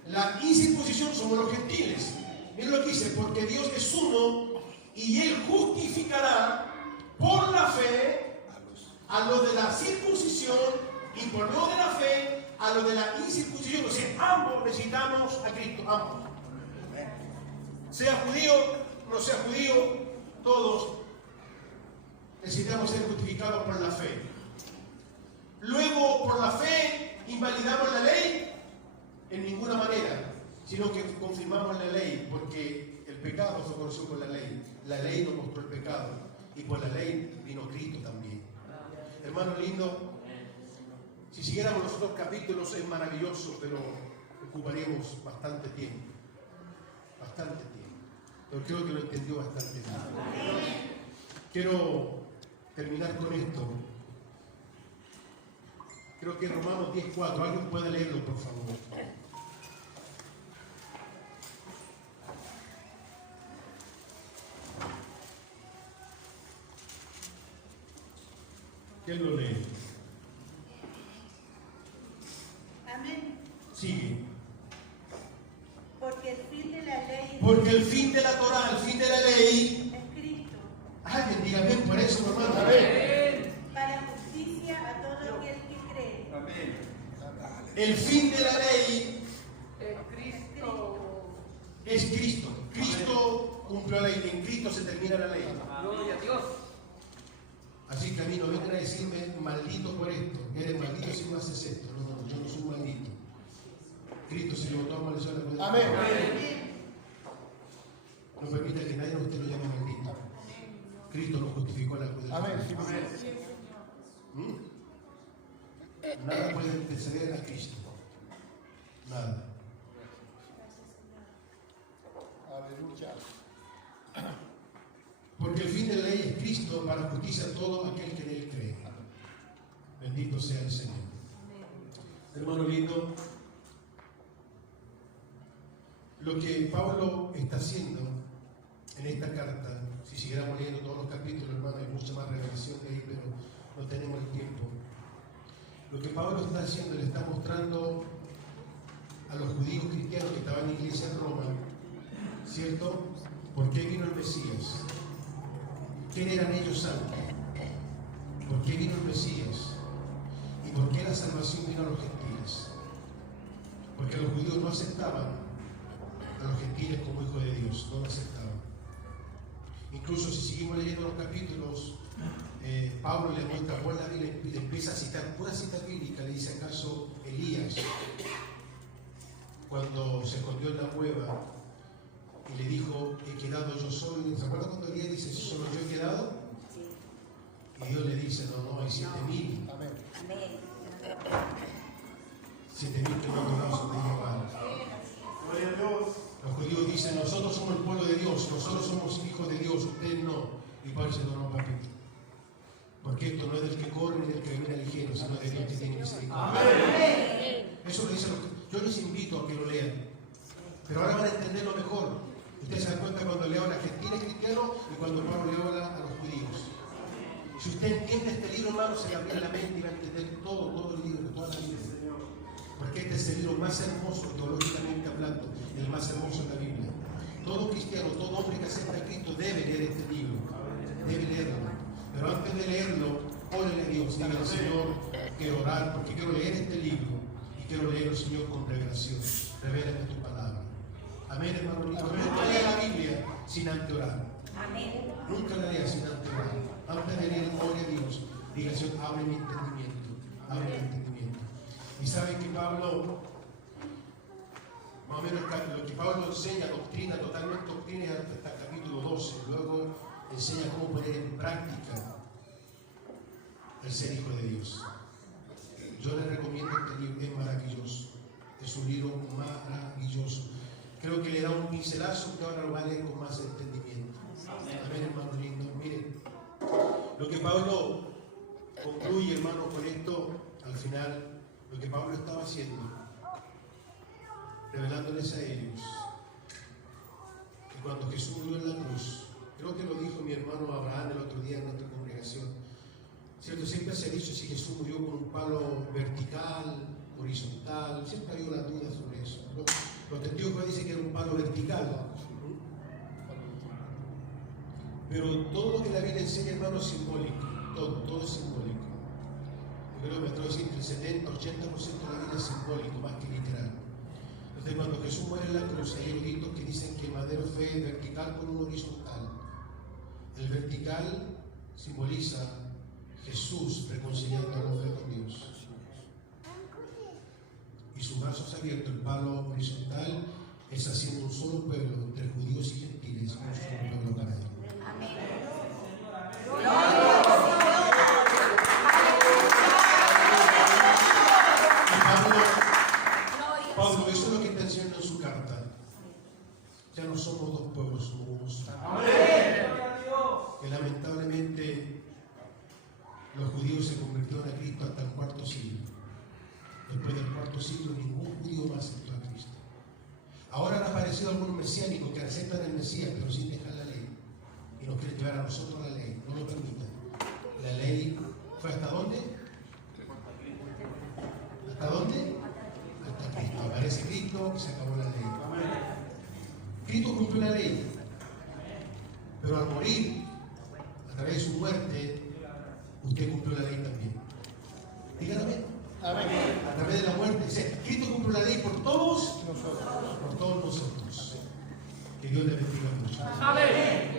La incircuncisión somos los gentiles. Miren lo que dice, porque Dios es uno y Él justificará por la fe a los de la circuncisión y por lo de la fe a los de la incircuncisión. O sea, ambos necesitamos a Cristo, ambos. Sea judío, no sea judío, todos necesitamos ser justificados por la fe. Luego, por la fe, invalidamos la ley en ninguna manera, sino que confirmamos la ley, porque el pecado se conoció por la ley. La ley nos mostró el pecado, y por la ley vino Cristo también. Hermano lindo, si siguiéramos los otros capítulos es maravilloso, pero ocuparíamos bastante tiempo. Bastante tiempo. Pero creo que lo entendió bastante bien. Quiero terminar con esto. Creo que Romanos 10:4. ¿Alguien puede leerlo, por favor? ¿Quién lo lee? Amén. Sigue. Porque el fin de la ley Porque el fin de la Torá, el fin de la ley. es Cristo, Alguien diga bien por eso, hermano. Amén. para justicia a todo aquel que cree. El fin de la ley Cristo. es Cristo. Cristo cumplió la ley. En Cristo se termina la ley. Gloria a Dios. Así que a mí no vengan a decirme maldito por esto. Eres maldito si no haces esto. No, yo no soy maldito. Cristo se levantó a maldición de la cruz. Amén. No permita que nadie de usted lo llame maldito. Cristo nos justificó en la cruz. Amén. Nada puede anteceder a Cristo. Nada. Aleluya. Porque el fin de la ley es Cristo para justicia a todo aquel que en él cree. Bendito sea el Señor. Hermano lindo, lo que Pablo está haciendo en esta carta, si siguiéramos leyendo todos los capítulos, hermano, hay mucha más revelación de ahí, pero no tenemos el tiempo. Lo que Pablo está haciendo, le está mostrando a los judíos cristianos que estaban en la iglesia en Roma, ¿cierto? ¿Por qué vino el Mesías? ¿Quién eran ellos antes? ¿Por qué vino el Mesías? ¿Y por qué la salvación vino a los gentiles? Porque los judíos no aceptaban a los gentiles como hijos de Dios, no lo aceptaban. Incluso si seguimos leyendo los capítulos, Pablo le muestra por la Biblia y le empieza a citar pura cita bíblica. Le dice: ¿acaso Elías, cuando se escondió en la cueva y le dijo, he quedado yo solo? ¿Se acuerdan cuando Elías dice, solo yo he quedado? Y Dios le dice, no, hay 7.000. Amén. 7.000 que no han logrado sobrellevar. Los judíos dicen, nosotros somos el pueblo de Dios, nosotros somos hijos de Dios, ustedes no. Y Pablo dice, no, papito. Porque esto no es del que corre ni del que viene ligero, sino de Dios que tiene misericordia. Eso lo dicen yo les invito a que lo lean. Pero ahora van a entenderlo mejor. Ustedes se dan cuenta cuando le habla a gentiles cristianos y cuando Pablo le habla a los judíos. Si usted entiende este libro, hermano, se le abre la mente y va a entender todo el libro, toda la Biblia. Porque este es el libro más hermoso, teológicamente hablando, el más hermoso de la Biblia. Todo cristiano, todo hombre que acepta a Cristo debe leer este libro. Debe leerlo. Pero antes de leerlo, órale a Dios, dígale al Señor, quiero orar porque quiero leer este libro y quiero leerlo, Señor, con revelación. Revélame tu palabra. Amén, hermano. Nunca lea la Biblia sin antes orar. Amén. Nunca la lea sin antes orar. Antes de leer, ore a Dios. Diga, Señor, abre mi entendimiento. Abre mi entendimiento. Y saben que Pablo, más o menos lo que Pablo enseña, doctrina, totalmente doctrina, hasta el capítulo 12. Luego enseña cómo poner en práctica el ser hijo de Dios. Yo les recomiendo este libro, es maravilloso. Es un libro maravilloso. creo que le da un pincelazo que ahora lo va a leer con más entendimiento. Amén, hermano lindo. Miren, lo que Pablo concluye, hermano, con esto, al final, lo que Pablo estaba haciendo, revelándoles a ellos, que cuando Jesús murió en la cruz, creo que lo dijo mi hermano Abraham el otro día en nuestra congregación, ¿cierto? Siempre se ha dicho si Jesús murió con un palo vertical, horizontal, siempre ha habido la duda sobre eso. Los testigos dicen que era un palo vertical. Pero todo lo que la Biblia enseña, hermano, es simbólico. Todo es simbólico. Yo creo que me atrevo a decir que el 70-80% de la Biblia es simbólico, más que literal. Entonces, cuando Jesús muere en la cruz, hay eruditos que dicen que el madero fue vertical con un horizontal. El vertical simboliza Jesús reconciliando al hombre con Dios. Y sus brazos abiertos, el palo horizontal, es haciendo un solo pueblo entre judíos y gentiles, un solo pueblo para él. Pablo, eso es lo que está enseñando en su carta. Ya no somos dos pueblos, somos uno solo. Que lamentablemente los judíos se convirtieron a Cristo hasta el cuarto siglo. Después del cuarto siglo ningún judío más aceptó a Cristo. Ahora han aparecido algunos mesiánicos que aceptan el Mesías pero sin dejar la ley. Y nos quieren llevar a nosotros la ley. No lo permitan. La ley fue ¿hasta dónde? ¿Hasta dónde? Hasta Cristo. Aparece Cristo y se acabó la ley. Cristo cumplió la ley. Pero al morir, a través de su muerte, usted cumplió la ley también. Díganme. A través de la muerte, dice, Cristo cumplió la ley por todos nosotros. Que Dios le bendiga mucho. Amén.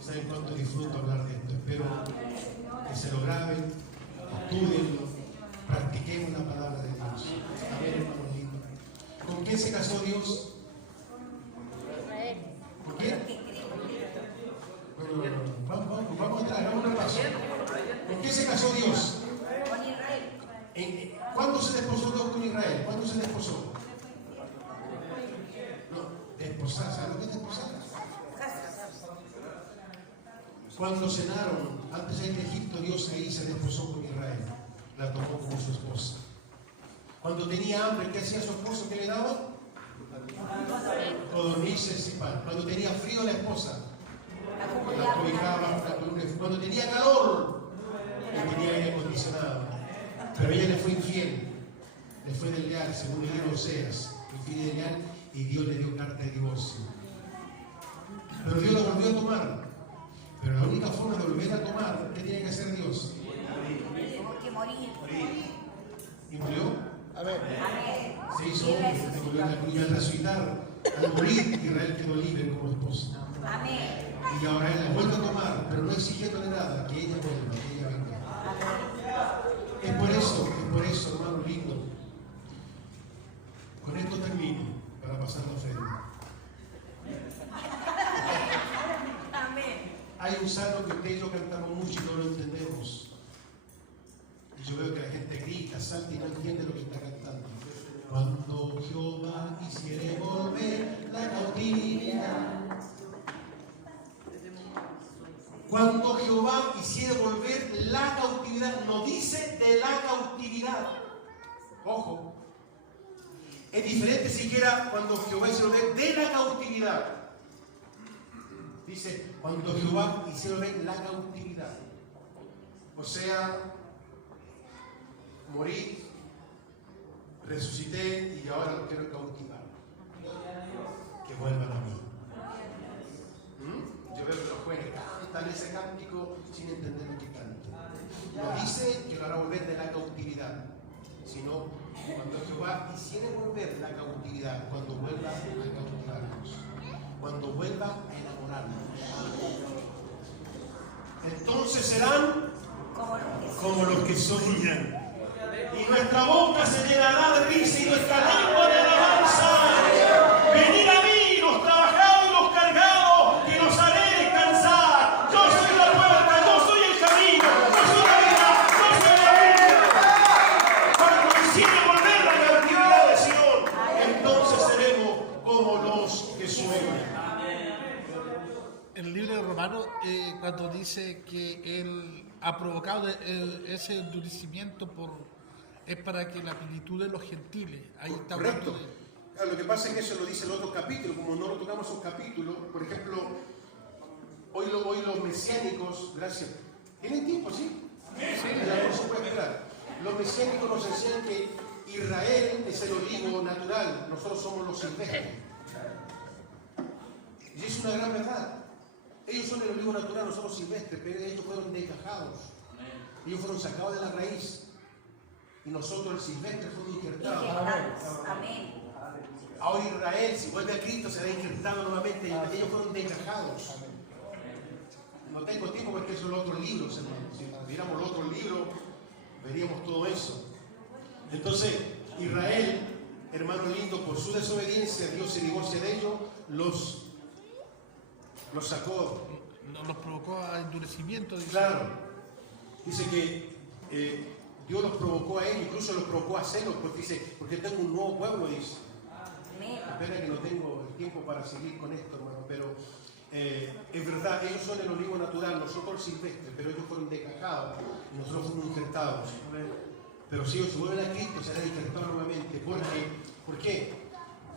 ¿Saben cuánto disfruto hablar de esto? Espero que se lo graben, estudienlo, practiquemos la palabra de Dios. Amén, hermano lindo. ¿Con quién se casó Dios? ¿Con quién? No. Vamos atrás, vamos a paso. ¿Con quién se casó Dios? ¿Cuándo se desposó Dios con Israel? ¿Cuándo se desposó? No, desposar, ¿sabes lo que es desposar? Cuando cenaron, antes de ir a Egipto, Dios ahí se desposó con Israel. La tomó como su esposa. Cuando tenía hambre, ¿qué hacía su esposo? ¿Qué le daba? Codornices y pan. Cuando tenía frío, la esposa la cobijaba. Cuando tenía calor, le tenía aire acondicionado. Pero ella le fue infiel, le fue desleal, según el libro de Oseas, infiel y desleal, y Dios le dio carta de divorcio. Pero Dios la volvió a tomar. Pero la única forma de volver a tomar, ¿qué tiene que hacer Dios? Morir. ¿Y murió? Se hizo hombre, se volvió a la cruz. Y al resucitar, al morir, Israel quedó libre como esposa. Y ahora él la vuelve a tomar, pero no exigiéndole nada, que ella vuelva, que ella venga. Es por eso, hermano lindo. Con esto termino, para pasar la ofrenda. Hay un salmo que usted y yo cantamos mucho y no lo entendemos. Y yo veo que la gente grita, salta y no entiende lo que está cantando. Cuando Jehová hiciere volver la cautividad. Cuando Jehová hiciere volver la cautividad, no dice de la cautividad. Ojo. Es diferente siquiera cuando Jehová hiciere volver de la cautividad. Dice, cuando Jehová hiciera volver la cautividad. O sea, morí, resucité y ahora lo quiero cautivar. Que vuelvan a mí. Yo veo que los jóvenes cantan ese cántico sin entender lo que cantan. No dice que lo hará volver de la cautividad, sino cuando Jehová hiciera volver la cautividad, cuando vuelva a cautivarnos, cuando vuelva a enamorarnos. Entonces serán como los que soñan. Y nuestra boca se llenará de risa y nuestra lengua de alabanza. Venid a mí, los trabajados y los cargados, que los haré descansar. Yo soy la puerta, yo soy el camino, yo soy la vida, yo soy la vida. Cuando hiciere volver la cautividad de Sion, entonces seremos como los El libro de Romanos, cuando dice que él ha provocado ese endurecimiento es para que la plenitud de los gentiles, ahí está Correcto. hablando de... Claro, lo que pasa es que eso lo dice el otro capítulo, como no lo tocamos esos capítulos, por ejemplo, hoy los mesiánicos, gracias, ¿tienen tiempo, sí? Sí. Ya no se puede esperar. Los mesiánicos nos enseñan que Israel es el olivo natural, nosotros somos los silvestres. Y es una gran verdad. Ellos son el olivo natural, nosotros silvestres, pero ellos fueron desgajados. Ellos fueron sacados de la raíz. Y nosotros, el silvestre, fuimos injertados. Amén. Ahora Israel, si vuelve a Cristo, será injertado nuevamente. Ellos fueron desgajados. No tengo tiempo porque son los otros libros, hermano. Si viéramos los otros libros, veríamos todo eso. Entonces, Israel, hermano lindo, por su desobediencia, Dios se divorcia de ellos, los sacó. Los provocó a endurecimiento. Dice. Claro. Dice que Dios los provocó a ellos, incluso los provocó a celos, porque dice, porque tengo un nuevo pueblo, dice. Espera que no tengo el tiempo para seguir con esto, hermano, pero es verdad, ellos son el olivo natural, nosotros el silvestre, pero ellos fueron desgajados y nosotros fuimos injertados. Pero si ellos se vuelven a Cristo, serán injertados nuevamente. ¿Por qué?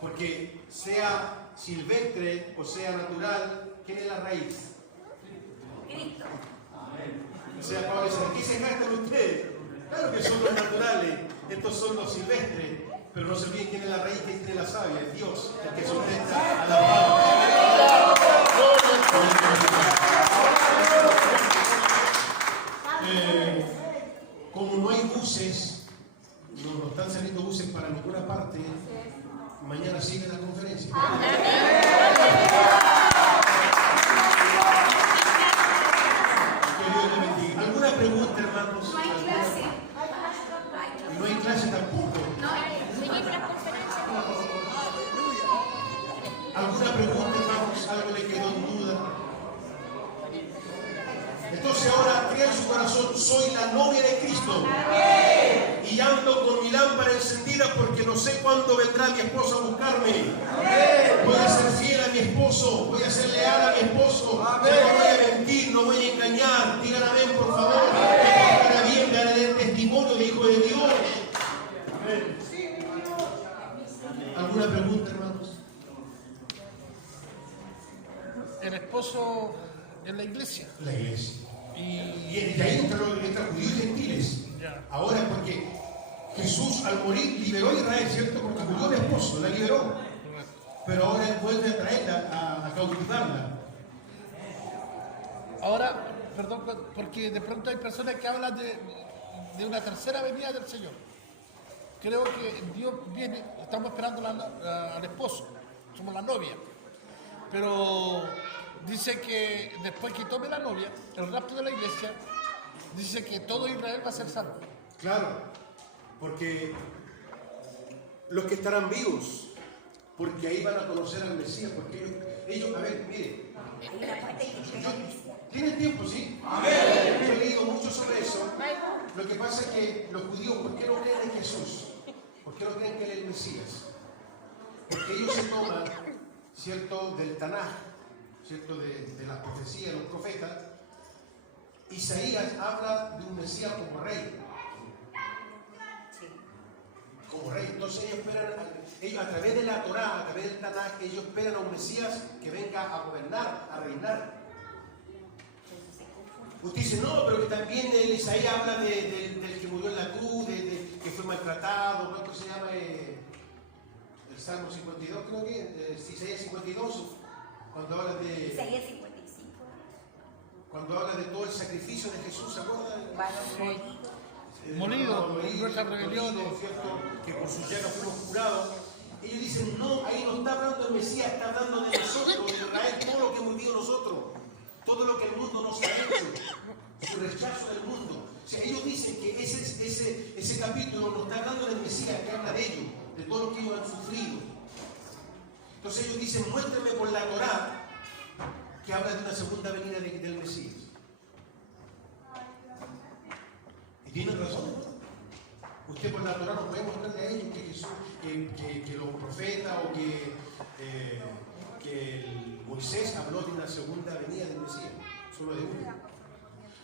Porque sea silvestre o sea natural, ¿quién es la raíz? Cristo. O sea, Pablo dice, ¿qué se gastan ustedes? Claro que son los naturales, estos son los silvestres, pero no se olviden quién es la raíz, quién tiene la savia, es Dios, el que sustenta a la como no hay buses, no están saliendo buses para ninguna parte, mañana sigue la conferencia. Que Dios le bendiga. ¿Alguna pregunta, hermanos? No hay clase. Y no hay clase tampoco. No, venir a las conferencias. ¿Alguna pregunta, hermanos? ¿Algo le quedó en duda? Entonces ahora crea en su corazón, soy la novia de Cristo. Y ando con mi lámpara encendida porque no sé cuándo vendrá mi esposo a buscarme. Voy a ser fiel a mi esposo, voy a ser leal a mi esposo. Yo no voy a mentir, no voy a engañar. Digan amén, por favor. Para bien daré el testimonio de hijo de Dios. Amén. ¿Alguna pregunta, hermanos? El esposo en la iglesia. La iglesia. Y de ahí entran judíos y gentiles. Ya. Ahora, porque Jesús al morir liberó a Israel, ¿cierto? Porque murió el esposo, la liberó. Pero ahora Él vuelve a traerla, a cautivarla. ahora, perdón, porque de pronto hay personas que hablan de una tercera venida del Señor. Creo que Dios viene, estamos esperando al esposo, somos la novia. Pero dice que después que tome la novia, el rapto de la iglesia, dice que todo Israel va a ser salvo. Claro, porque los que estarán vivos, porque ahí van a conocer al Mesías, porque ellos a ver, mire, ¿tienen tiempo, sí? Amén. Yo he leído mucho sobre eso. Lo que pasa es que los judíos, ¿por qué no creen en Jesús? ¿Por qué no creen que Él es el Mesías? Porque ellos se toman, ¿cierto?, del Tanaj, ¿cierto?, de las profecías de los profetas. Isaías habla de un Mesías como rey. Como rey. Entonces ellos esperan, a través de la Torá, a través del Tanaj, ellos esperan a un Mesías que venga a gobernar, a reinar. Usted dice, no, pero que también Isaías habla del que murió en la cruz, que fue maltratado, ¿cuánto se llama? El Salmo 52, creo que, Isaías 52, cuando habla de... Isaías 55. Cuando habla de todo el sacrificio de Jesús, ¿se acuerdan? Molido por nuestras rebeliones, ¿cierto? Que por sus llagas fuimos curados. Ellos dicen, no, ahí no está hablando el Mesías, está hablando de nosotros, de Israel, todo lo que hemos vivido nosotros, todo lo que el mundo nos ha hecho, su rechazo del mundo. O sea, ellos dicen que ese capítulo nos está hablando del Mesías, que habla de ellos, de todo lo que ellos han sufrido. Entonces ellos dicen, muéstrame por la Torá que habla de una segunda venida del Mesías. Y tienen razón, ¿no? Usted por la Torá no puede mostrarle a ellos que Jesús, que los profetas o que que Moisés habló de una segunda venida del Mesías, solo de una.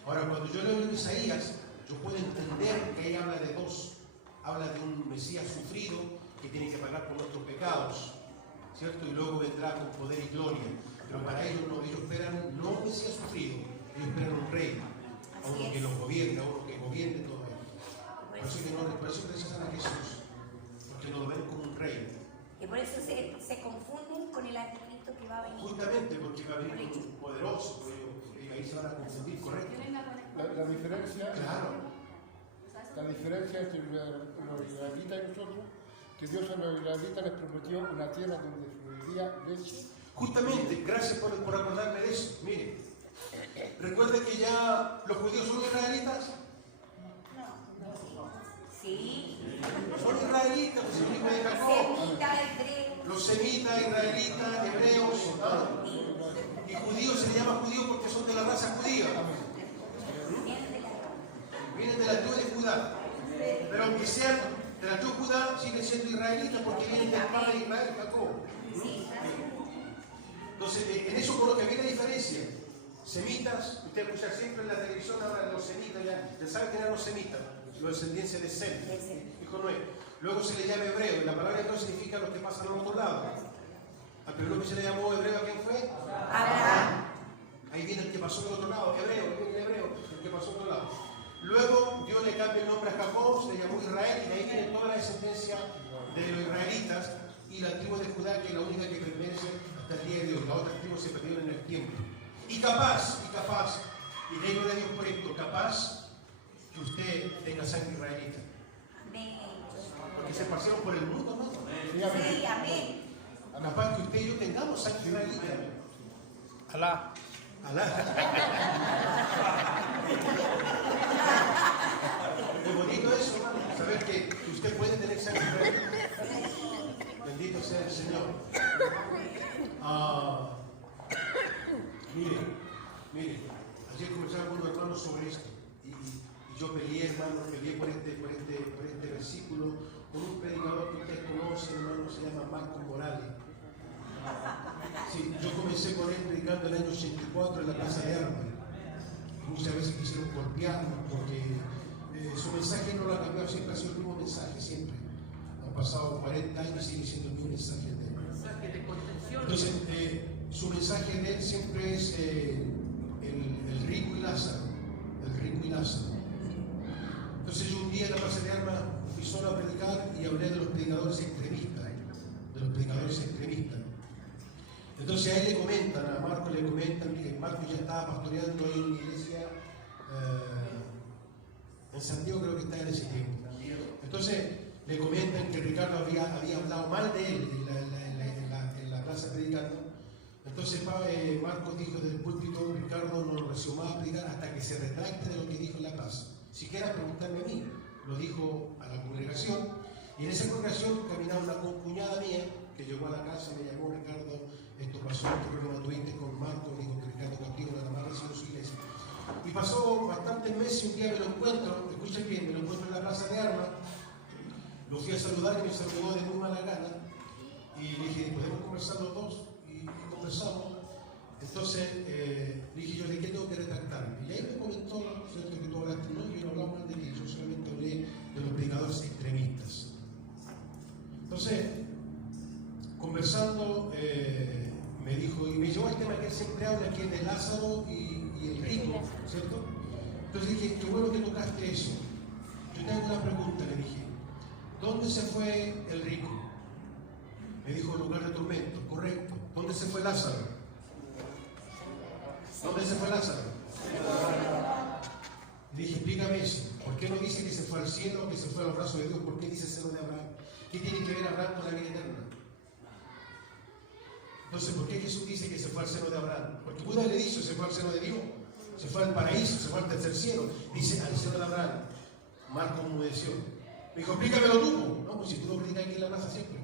Ahora, cuando yo leo en Isaías, yo puedo entender que ahí habla de dos. Habla de un Mesías sufrido que tiene que pagar por nuestros pecados, ¿cierto? Y luego vendrá con poder y gloria. Pero para ellos no, ellos esperan no un Mesías sufrido, ellos esperan un rey, a uno que los gobierne, a uno que gobierne todo esto. Por eso rechazan a Jesús, porque no lo ven como un rey. Y por eso se confunden con el anticristo que va a venir. Justamente porque va a venir con un poderoso, y ahí se van a confundir, ¿correcto? La diferencia, Claro. la diferencia entre los israelitas y nosotros, que Dios a los israelitas les prometió una tierra donde fluiría leche. Justamente, gracias por acordarme de eso. Mire, recuerde que ya los judíos son israelitas. Sí. Son israelitas, pues el hijo de Jacob. Semita, hebreo. Los semitas, israelitas, hebreos, ¿no? Y judíos se les llama judíos porque son de la raza judía. Vienen de la tribu de Judá. Pero aunque sean de la tribu de Judá, siguen siendo israelitas porque vienen del padre de Israel, Jacob. Entonces, en eso con lo que viene la diferencia. Semitas, usted escucha siempre en la televisión hablan de los semitas, ya saben quién eran los semitas, los descendientes de Sem, hijo Noé. Luego se le llama hebreo, y la palabra hebreo significa los que pasan al otro lado. Al primero que se le llamó hebreo, ¿a quién fue? Abraham. Ahí viene el que pasó del otro lado, hebreo, el hebreo, el que pasó al otro lado. Luego Dios le cambia el nombre a Jacob, se le llamó Israel, y de ahí viene toda la descendencia de los israelitas y la tribu de Judá, que es la única que permanece hasta el día de hoy. Las otras tribus se perdieron en el tiempo. Y capaz, y le digo a Dios por esto, capaz que usted tenga sangre israelita. Amén. Porque se esparcieron por el mundo, ¿no? Sí, amén. Capaz que usted y yo tengamos sangre israelita. Alá. Es bonito eso, hermano, saber que usted puede tener sangre israelita. Bendito sea el Señor. Mire, ayer conversaba con unos hermanos sobre esto y yo peleé, hermano, por este versículo con un predicador que ustedes conocen, hermano, se llama Marcos Morales. Sí, yo comencé con él predicando en el año 84 en la Plaza de Armas. Muchas veces quisieron golpearnos porque su mensaje no lo ha cambiado, siempre ha sido el mismo mensaje, siempre. Han pasado 40 años y sigue siendo el mismo mensaje de él. Mensaje de contención. Entonces, su mensaje de él siempre es el rico y Lázaro. El rico y Lázaro. Entonces, yo un día en la Plaza de Armas fui solo a predicar y hablé de los predicadores extremistas. Entonces, a él le comentan, a Marco le comentan que Marco ya estaba pastoreando en una iglesia en Santiago, creo que está en ese tiempo. Entonces, le comentan que Ricardo había hablado mal de él en la plaza predicando. Entonces Marcos dijo desde el púlpito, Ricardo no lo recibió más a predicar hasta que se retracte de lo que dijo en la plaza. Siquiera preguntarme a mí, lo dijo a la congregación. Y en esa congregación caminaba una concuñada mía que llegó a la casa y me llamó: Ricardo, esto pasó, este problema tuviste con Marcos, dijo que Ricardo Castillo nada más recibió su iglesia. Y pasó bastantes meses y un día me lo encuentro, escucha bien, me lo encuentro en la Plaza de Armas. Lo fui a saludar y me saludó de muy mala gana. Y le dije: ¿podemos conversar los dos? Y conversamos. Entonces le dije: ¿yo de qué tengo que retractarme? Y ahí me comentó, ¿cierto?, que tú hablaste. No, yo no hablaba mal de ti, yo solamente hablé de los predicadores extremistas. Entonces, conversando, me dijo, y me llevó al tema que él siempre habla, que es de Lázaro y el rico, ¿cierto? Entonces dije: qué bueno que tocaste eso. Yo tengo una pregunta, le dije: ¿dónde se fue el rico? Me dijo: lugar de tormento. Correcto. ¿Dónde se fue Lázaro? ¿Dónde se fue Lázaro? Le dije: explícame eso. ¿Por qué no dice que se fue al cielo o que se fue a los brazos de Dios? ¿Por qué dice seno de Abraham? ¿Qué tiene que ver Abraham con la vida eterna? Entonces, ¿por qué Jesús dice que se fue al seno de Abraham? Porque Buda le dijo: se fue al seno de Dios, se fue al paraíso, se fue al tercer cielo. Dice: al seno de Abraham. Marco enmudeció. Me dijo: explícamelo tú. No, pues si tú lo predicas aquí en la plaza siempre.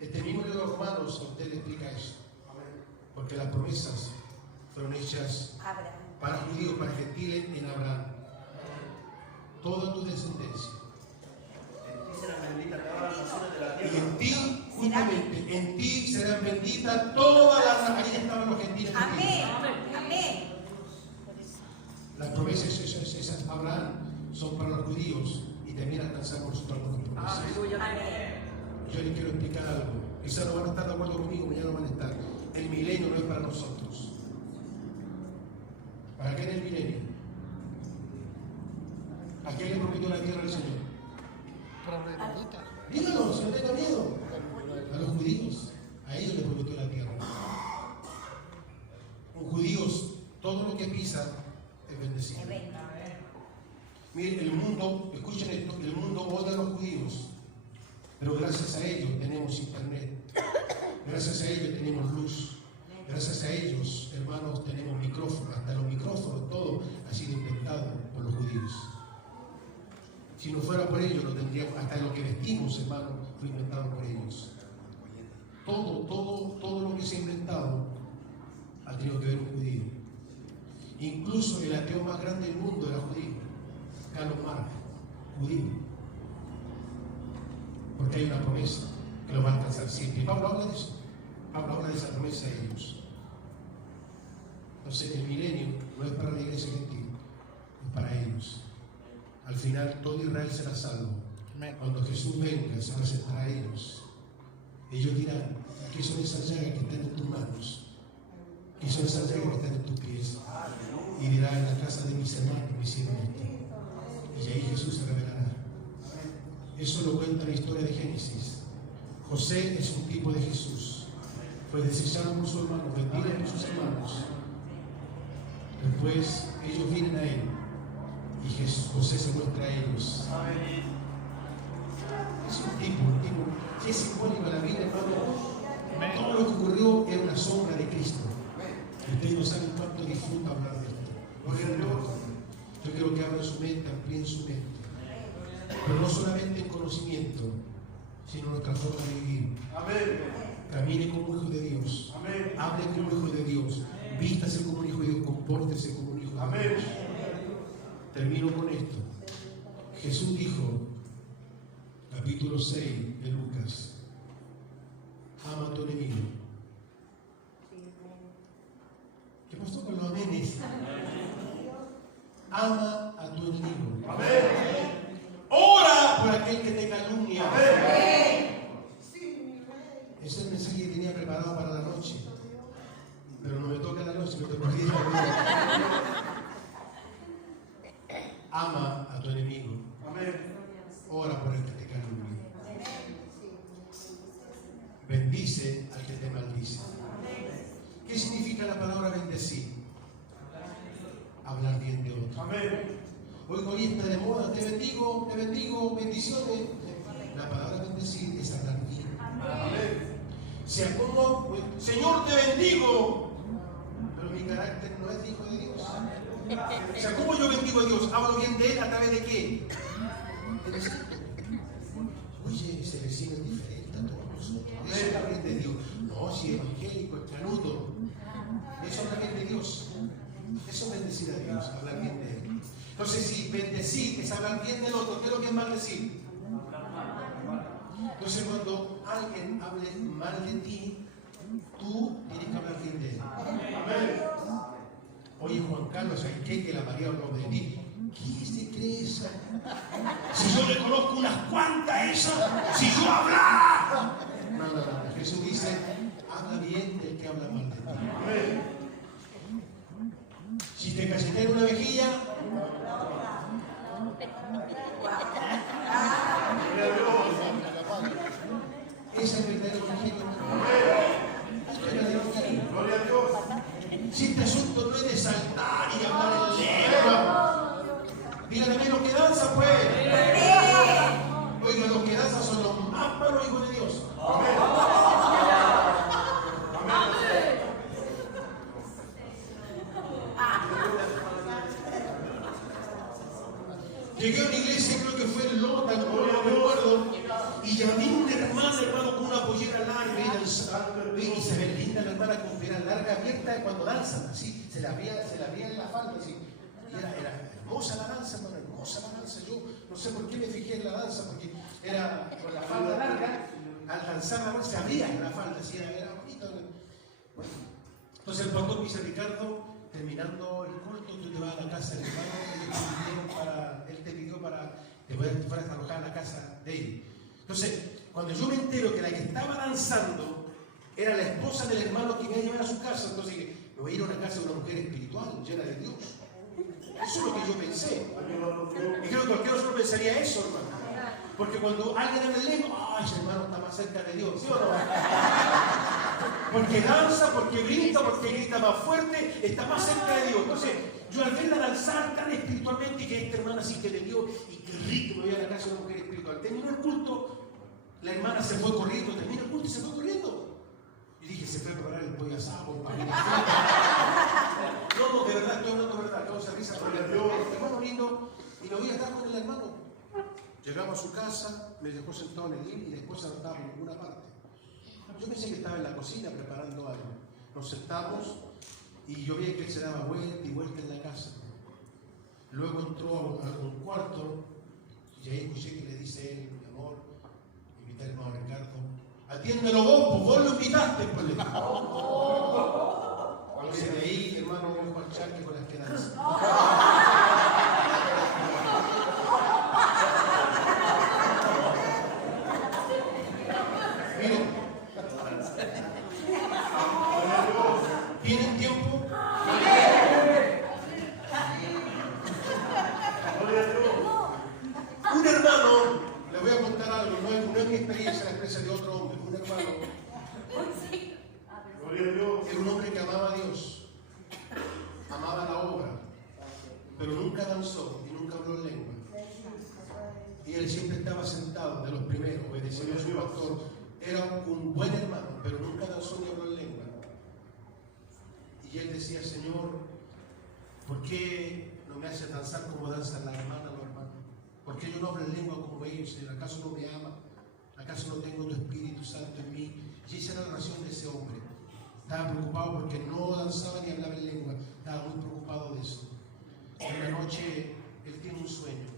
Este mismo libro de los Romanos a usted le explica eso. Porque las promesas fueron hechas para judíos, para gentiles en Abraham. Toda tu descendencia. Dice la bendita, todas las naciones de ti, justamente, en ti serán benditas todas las naciones. Ahí estaban los gentiles. Amén. Amén. Las promesas esas Abraham son para los judíos y también alcanzamos nosotros algunas promesas. Aleluya. Amén. Yo les quiero explicar algo. Quizás no van a estar de acuerdo conmigo, mañana no van a estar. El milenio no es para nosotros. ¿Para qué es el milenio? ¿A quién le prometió la tierra al Señor? Pero no necesita. Díganos, si no tenga miedo. A los judíos. A ellos les prometió la tierra. Los judíos, todo lo que pisan es bendecido. Miren, el mundo, escuchen esto, el mundo odia a los judíos, pero gracias a ellos tenemos internet, gracias a ellos tenemos luz, gracias a ellos, hermanos, tenemos micrófonos, hasta los micrófonos, todo ha sido inventado por los judíos. Si no fuera por ellos, no tendríamos, hasta lo que vestimos, hermanos, fue inventado por ellos. Todo lo que se ha inventado ha tenido que ver un judío. Incluso el ateo más grande del mundo era judío. Carlos Marx, judío. Porque hay una promesa que lo va a alcanzar siempre. Y Pablo habla de eso. Pablo habla de esa promesa de ellos. Entonces, el milenio no es para la iglesia gentil, es para ellos. Al final, todo Israel será salvo. Cuando Jesús venga, se presentará a ellos. Ellos dirán: ¿qué son esas llagas que están en tus manos? ¿Qué son esas llagas que están en tus pies? Y dirá: en la casa de mis hermanos me hicieron esto. Y ahí Jesús se revelará. Eso lo cuenta la historia de Génesis. José es un tipo de Jesús. Fue desechado por sus hermanos, vendido por sus hermanos. Después ellos vienen a él y José se muestra a ellos. Es un tipo. Si es simbólico la vida, hermano, todo lo que ocurrió era una sombra de Cristo. Ustedes no saben cuánto disfruta hablar de esto. Por ejemplo, yo quiero que abran su mente, amplíen su mente. Pero no solamente en conocimiento, sino en nuestra forma de vivir. Camine como hijo de Dios. Hable como hijo de Dios. Vístase como un hijo de Dios. Compórtese como un hijo de Dios. Termino con esto. Jesús dijo, capítulo 6 de Lucas: ama a tu enemigo. ¿Qué pasó con los amenes? Ama a tu enemigo. Ora por aquel que te calumnia. Ese es el mensaje que tenía preparado para la noche. Pero no me toca la noche, me toca el día. Ama a tu enemigo. Ora por el que te calumnia. Bendice al que te maldice. ¿Qué significa la palabra bendecir? Hablar bien de otro. Hoy está de moda, te bendigo, bendiciones. La palabra bendecir es hablar bien. sea como, Señor, te bendigo, pero mi carácter no es de hijo de Dios. O sea, ¿cómo yo bendigo a Dios? ¿Hablo bien de Él a través de qué? Oye, ese vecino es diferente a todos nosotros. Eso habla bien de Dios. No, si evangélico, es canuto. Eso habla bien de Dios. Eso es bendecir a Dios, hablar bien de Él. Entonces, si bendecir es hablar bien del otro, ¿qué es lo que es maldecir? Entonces, cuando alguien hable mal de ti, tú tienes que hablar bien de él. Oye, Juan Carlos, ¿hay qué que la María habló de ti? ¿Qué se cree esa? Si yo le conozco unas cuantas esas, si yo hablara. No. Jesús dice, habla bien del que habla mal de ti. Si te cachetea en una mejilla, ese es el verdadero evangelio. Gloria a Dios. Si este asunto no es de saltar y hablar en lengua, díganme bien los que danzan, pues. Oiga, los que danzan son los más malos hijos de Dios. Llegué a una iglesia, creo que fue en Lota, no me acuerdo, y llamé a una hermano, con una pollera larga y se ve linda la hermana con pollera larga abierta cuando danzan, así, se la veía en la falda, así. Y era hermosa la danza, hermano, hermosa la danza. Yo no sé por qué me fijé en la danza, porque era con la falda larga, al danzar se abría la falda, así era bonito. Bueno, entonces el pastor dice: Ricardo, terminando el culto, tú te vas a la casa del hermano, él te pidió para que fueras a alojar a la casa de él. Entonces, cuando yo me entero que la que estaba danzando era la esposa del hermano que me iba a llevar a su casa, entonces dije: me voy a ir a una casa de una mujer espiritual, llena de Dios. Eso es lo que yo pensé. Y creo que cualquiera solo pensaría eso, hermano. Porque cuando alguien habla en lengua, ¡ay, ese hermano está más cerca de Dios! ¿Sí o no? Porque danza, porque grita más fuerte, está más cerca de Dios. Entonces, yo al verla danzar tan espiritualmente, y que esta hermana sí que le dio, y qué rico, me voy a la casa de una mujer espiritual. Terminó el culto, la hermana se fue corriendo, terminó el culto y se fue corriendo. Y dije: se fue a preparar el pollo asado, para que no, de verdad, estoy hablando de verdad, causa risa por el hermano lindo, y lo voy a estar con el hermano. Llegamos a su casa, me dejó sentado en el living y la esposa no estaba en ninguna parte. Yo pensé que estaba en la cocina preparando algo. Nos sentamos y yo vi que él se daba vuelta y vuelta en la casa. Luego entró a un cuarto y ahí escuché que le dice él: mi amor, invita al hermano Ricardo. Atiéndelo vos lo invitaste, pues le dijo. Entonces de ahí, hermano, me dejó al charque con las que danzan. ¿Tienen tiempo? Un hermano, le voy a contar algo, no es mi experiencia, la experiencia de otro hombre. Un hermano era un hombre que amaba a Dios, amaba la obra, pero nunca danzó y nunca habló en lengua. Y él siempre estaba sentado, de los primeros, obedeciendo a su pastor. Era un buen hermano, pero nunca danzó ni habló en lengua. Y él decía: Señor, ¿por qué no me haces danzar como danzan las hermanas, los hermanos? ¿Por qué yo no hablo en lengua como ellos, Señor? ¿Acaso no me ama? ¿Acaso no tengo tu Espíritu Santo en mí? Y esa era la oración de ese hombre. Estaba preocupado porque no danzaba ni hablaba en lengua. Estaba muy preocupado de eso. Y una noche él tiene un sueño.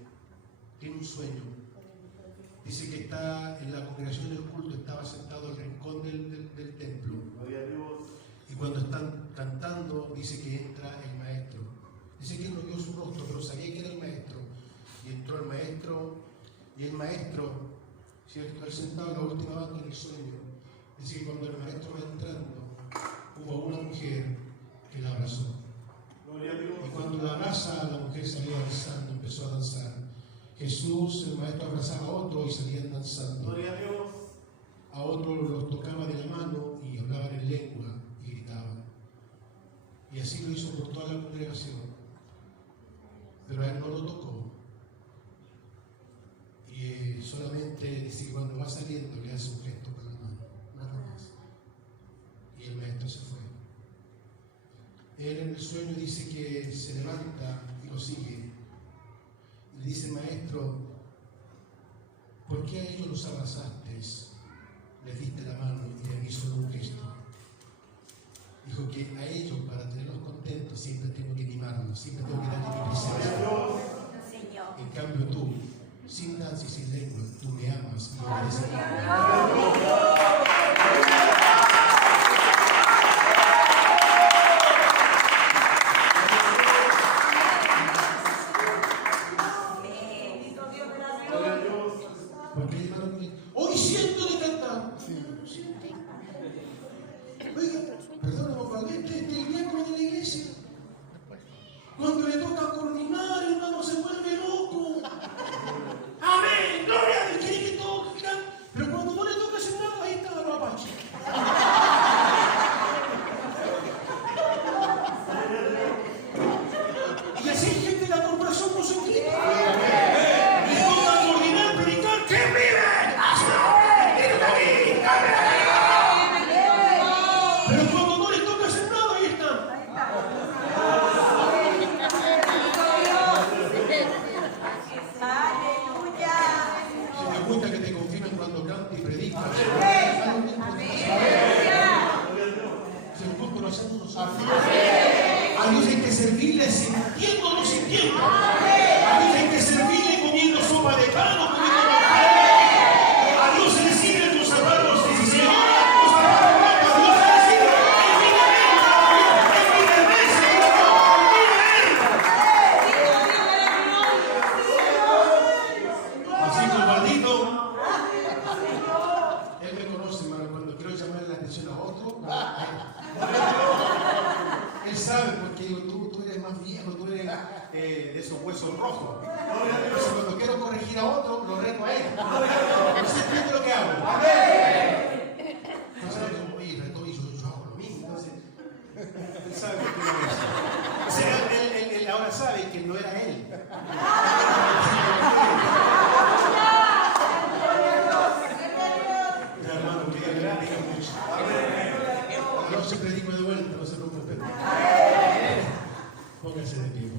Dice que está en la congregación del culto, estaba sentado al rincón del templo. Y cuando están cantando, dice que entra el maestro. Dice que él no vio su rostro, pero sabía que era el maestro. Y entró el maestro, ¿cierto? Él sentado en la última banca del sueño. Dice que cuando el maestro va entrando, hubo una mujer que la abrazó. Y cuando la abraza, la mujer salía danzando, empezó a danzar. Jesús, el maestro, abrazaba a otro y salían danzando. A otro los tocaba de la mano y hablaban en lengua y gritaban. Y así lo hizo por toda la congregación. Pero a él no lo tocó. Y solamente dice que cuando va saliendo le hace un gesto con la mano, nada más. Y el maestro se fue. Él en el sueño dice que se levanta y lo sigue. Y le dice: maestro, ¿por qué a ellos los abrazaste? Les diste la mano y le hizo un gesto. Dijo que a ellos, para tenerlos contentos, siempre tengo que mimarlos, siempre tengo que darle mi presencia. En cambio tú, sin danza y sin lengua, tú me amas y me obedeces. Porque hermano, hoy siento de cantar. Oiga, perdóname, papá, este es el diácono de la iglesia. Cuando le toca coordinar, hermano, se vuelve loco. Amén, gloria a Dios, quiere que todos canten. Pero cuando no le toca hacer nada, ahí está la apache. Y así hay gente de la corporación no se quita. Pero cuando no les toca hacer nada, ahí están. Aleluya. Si te gusta que te confirmen cuando cantas y predicas, se lo compro haciendo nosotros. A Dios hay que servirle sintiendo o no sintiendo. A Dios hay que servirle comiendo sopa de pan o comiendo manjar. A Dios se le sirve con salvar atención a otro. Él sabe, porque digo, tú eres más viejo, tú eres de esos huesos rojos. Entonces, cuando quiero corregir a otro, lo reto a él. Entonces, entiende lo que hago. Entonces, oye, reto y yo hago lo mismo. Entonces, él sabe por qué lo hizo. O sea, él ahora sabe que no era él. Hermano, que Dios le bendiga mucho. No se predico de vuelta, no se preocupen. Pónganse de pie.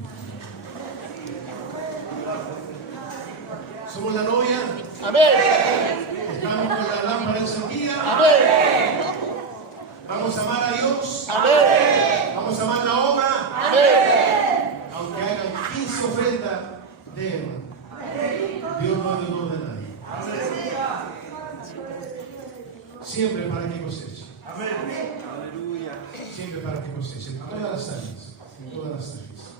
Somos la novia. Amén. Estamos con la lámpara encendida. Amén. Vamos a amar a Dios. Amén. Vamos a amar la obra. Amén. Aunque hagan 15 ofrendas de hermano. Dios no de honor de nadie. Siempre para que coseche. Siempre para que coseche. En todas las áreas. En todas las áreas.